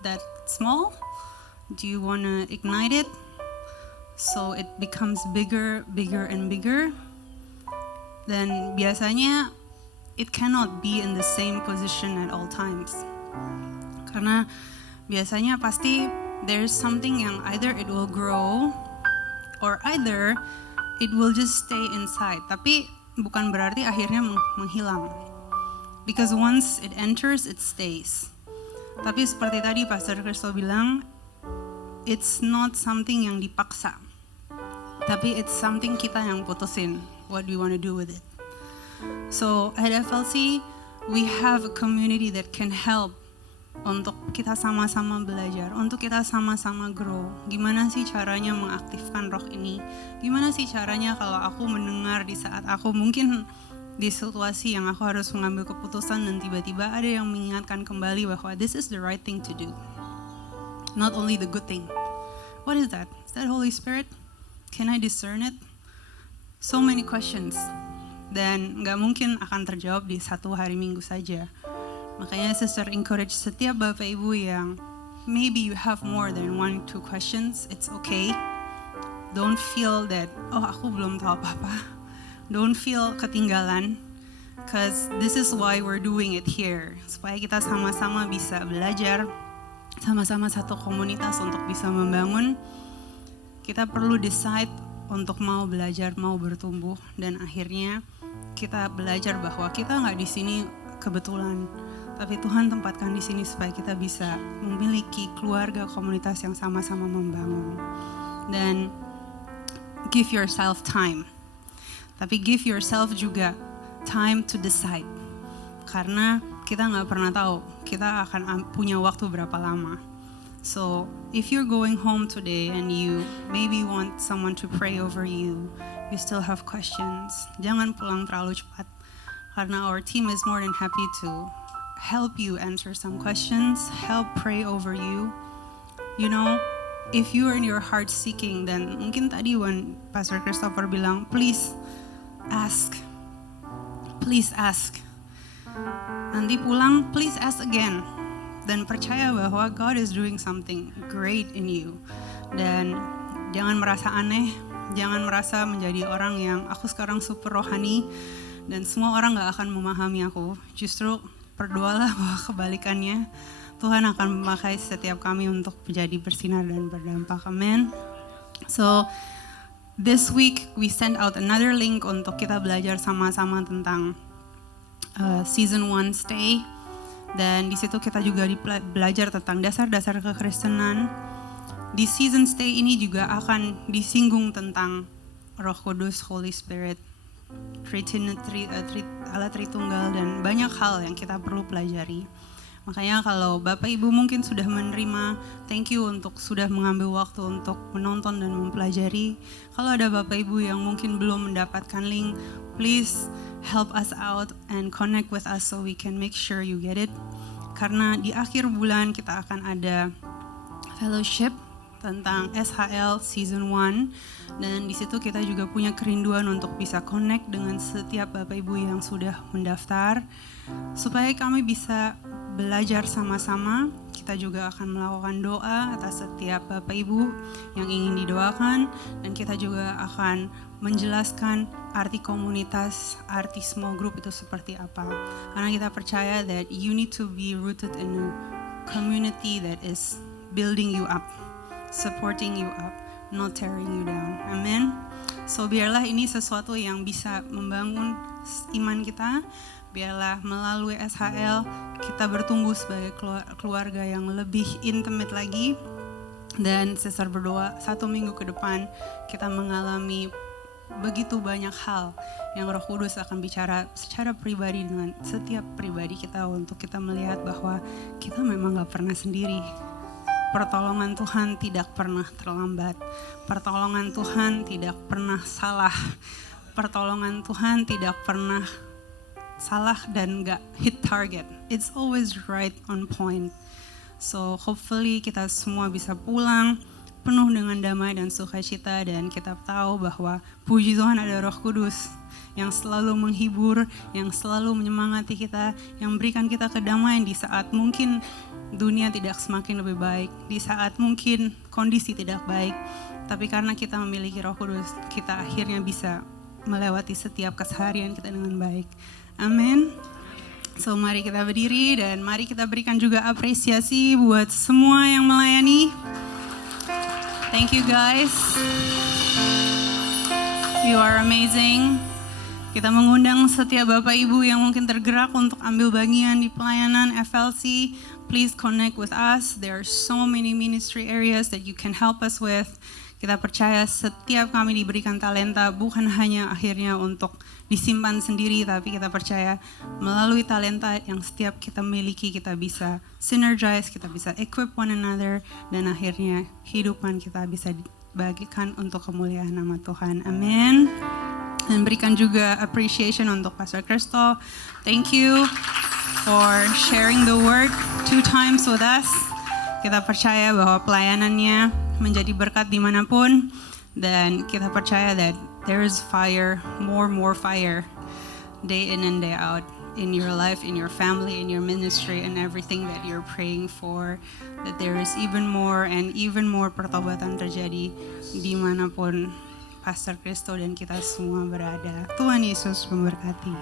that small? Do you want to ignite it so it becomes bigger, bigger, and bigger? Then biasanya it cannot be in the same position at all times. Karena biasanya pasti there's something yang either it will grow or either it will just stay inside. Tapi bukan berarti akhirnya menghilang. Because once it enters, it stays. Tapi seperti tadi Pastor Kristo bilang, it's not something yang dipaksa. Tapi it's something kita yang putusin. What do you want to do with it? So at FLC, we have a community that can help untuk kita sama-sama belajar, untuk kita sama-sama grow. Gimana sih caranya mengaktifkan roh ini? Gimana sih caranya kalau aku mendengar di saat aku mungkin di situasi yang aku harus mengambil keputusan dan tiba-tiba ada yang mengingatkan kembali bahwa this is the right thing to do. Not only the good thing. What is that? Is that Holy Spirit? Can I discern it? So many questions. Dan gak mungkin akan terjawab di satu hari Minggu saja. Makanya sister encourage setiap Bapak Ibu yang maybe you have more than 1-2 questions, it's okay. Don't feel that, oh aku belum tahu apa-apa. Don't feel ketinggalan. Because this is why we're doing it here. Supaya kita sama-sama bisa belajar, sama-sama satu komunitas untuk bisa membangun. Kita perlu decide untuk mau belajar, mau bertumbuh, dan akhirnya kita belajar bahwa kita nggak di sini kebetulan, tapi Tuhan tempatkan di sini supaya kita bisa memiliki keluarga komunitas yang sama-sama membangun. Dan give yourself time, tapi give yourself juga time to decide, karena kita nggak pernah tahu kita akan punya waktu berapa lama. So if you're going home today and you maybe want someone to pray over you, you still have questions, jangan pulang terlalu cepat, karena our team is more than happy to help you answer some questions, help pray over you. You know, if you are in your heart seeking, then mungkin tadi when Pastor Christopher bilang, please ask. Nanti pulang, please ask again. Dan percaya bahwa God is doing something great in you. Dan jangan merasa aneh, jangan merasa menjadi orang yang aku sekarang super rohani dan semua orang gak akan memahami aku. Justru berdoalah bahwa kebalikannya, Tuhan akan memakai setiap kami untuk menjadi bersinar dan berdampak. Amin. So this week we send out another link untuk kita belajar sama-sama tentang season 1 stay. Dan di situ kita juga belajar tentang dasar-dasar kekristenan. Di season stay ini juga akan disinggung tentang Roh Kudus, Holy Spirit, Allah Tritunggal, dan banyak hal yang kita perlu pelajari. Makanya kalau Bapak Ibu mungkin sudah menerima, thank you untuk sudah mengambil waktu untuk menonton dan mempelajari. Kalau ada Bapak Ibu yang mungkin belum mendapatkan link, please help us out and connect with us so we can make sure you get it. Karena di akhir bulan kita akan ada fellowship tentang SHL Season 1, dan di situ kita juga punya kerinduan untuk bisa connect dengan setiap Bapak Ibu yang sudah mendaftar supaya kami bisa belajar sama-sama. Kita juga akan melakukan doa atas setiap Bapak Ibu yang ingin didoakan, dan kita juga akan menjelaskan arti komunitas, arti small group itu seperti apa. Karena kita percaya that you need to be rooted in a community that is building you up, supporting you up, not tearing you down. Amen. So biarlah ini sesuatu yang bisa membangun iman kita. Biarlah melalui SHL kita bertumbuh sebagai keluarga yang lebih intimate lagi. Dan Sister berdoa 1 minggu ke depan kita mengalami begitu banyak hal yang Roh Kudus akan bicara secara pribadi dengan setiap pribadi kita, untuk kita melihat bahwa kita memang gak pernah sendiri. Pertolongan Tuhan tidak pernah terlambat. Pertolongan Tuhan tidak pernah salah. Pertolongan Tuhan tidak pernah salah dan gak hit target. It's always right on point. So hopefully kita semua bisa pulang penuh dengan damai dan sukacita, dan kita tahu bahwa puji Tuhan ada Roh Kudus yang selalu menghibur, yang selalu menyemangati kita, yang berikan kita kedamaian di saat mungkin dunia tidak semakin lebih baik, di saat mungkin kondisi tidak baik. Tapi karena kita memiliki Roh Kudus, kita akhirnya bisa melewati setiap keseharian kita dengan baik. Amin. So mari kita berdiri dan mari kita berikan juga apresiasi buat semua yang melayani. Thank you guys. You are amazing. Kita mengundang setiap Bapak Ibu yang mungkin tergerak untuk ambil bagian di pelayanan FLC. Please connect with us. There are so many ministry areas that you can help us with. Kita percaya setiap kami diberikan talenta bukan hanya akhirnya untuk disimpan sendiri, tapi kita percaya melalui talenta yang setiap kita miliki kita bisa synergize, kita bisa equip one another, dan akhirnya kehidupan kita bisa dibagikan untuk kemuliaan nama Tuhan. Amin. Dan berikan juga appreciation untuk Pastor Kristo. Thank you for sharing the word 2 times with us. Kita percaya bahwa pelayanannya menjadi berkat dimanapun, dan kita percaya that there is fire, more fire, day in and day out in your life, in your family, in your ministry, and everything that you're praying for, that there is even more and even more pertobatan terjadi dimanapun Pastor Kristo dan kita semua berada. Tuhan Yesus memberkati.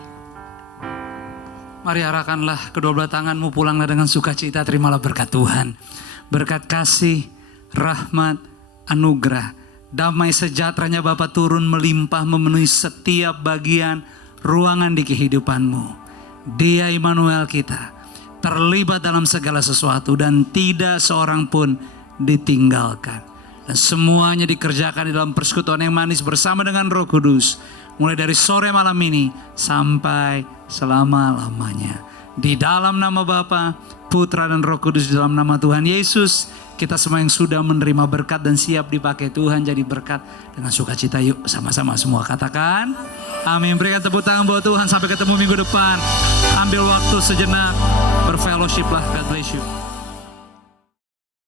Mari arahkanlah kedua belah tanganmu, pulanglah dengan sukacita, terimalah berkat Tuhan. Berkat kasih, rahmat, anugerah, damai sejahteranya Bapa turun melimpah memenuhi setiap bagian ruangan di kehidupanmu. Dia Immanuel kita, terlibat dalam segala sesuatu dan tidak seorang pun ditinggalkan. Dan semuanya dikerjakan di dalam persekutuan yang manis bersama dengan Roh Kudus. Mulai dari sore malam ini sampai selama-lamanya. Di dalam nama Bapa, Putra dan Roh Kudus, di dalam nama Tuhan Yesus, kita semua yang sudah menerima berkat dan siap dipakai Tuhan jadi berkat dengan sukacita. Yuk sama-sama semua katakan amin. Berikan tepuk tangan buat Tuhan. Sampai ketemu minggu depan. Ambil waktu sejenak, berfellowship lah. God bless you.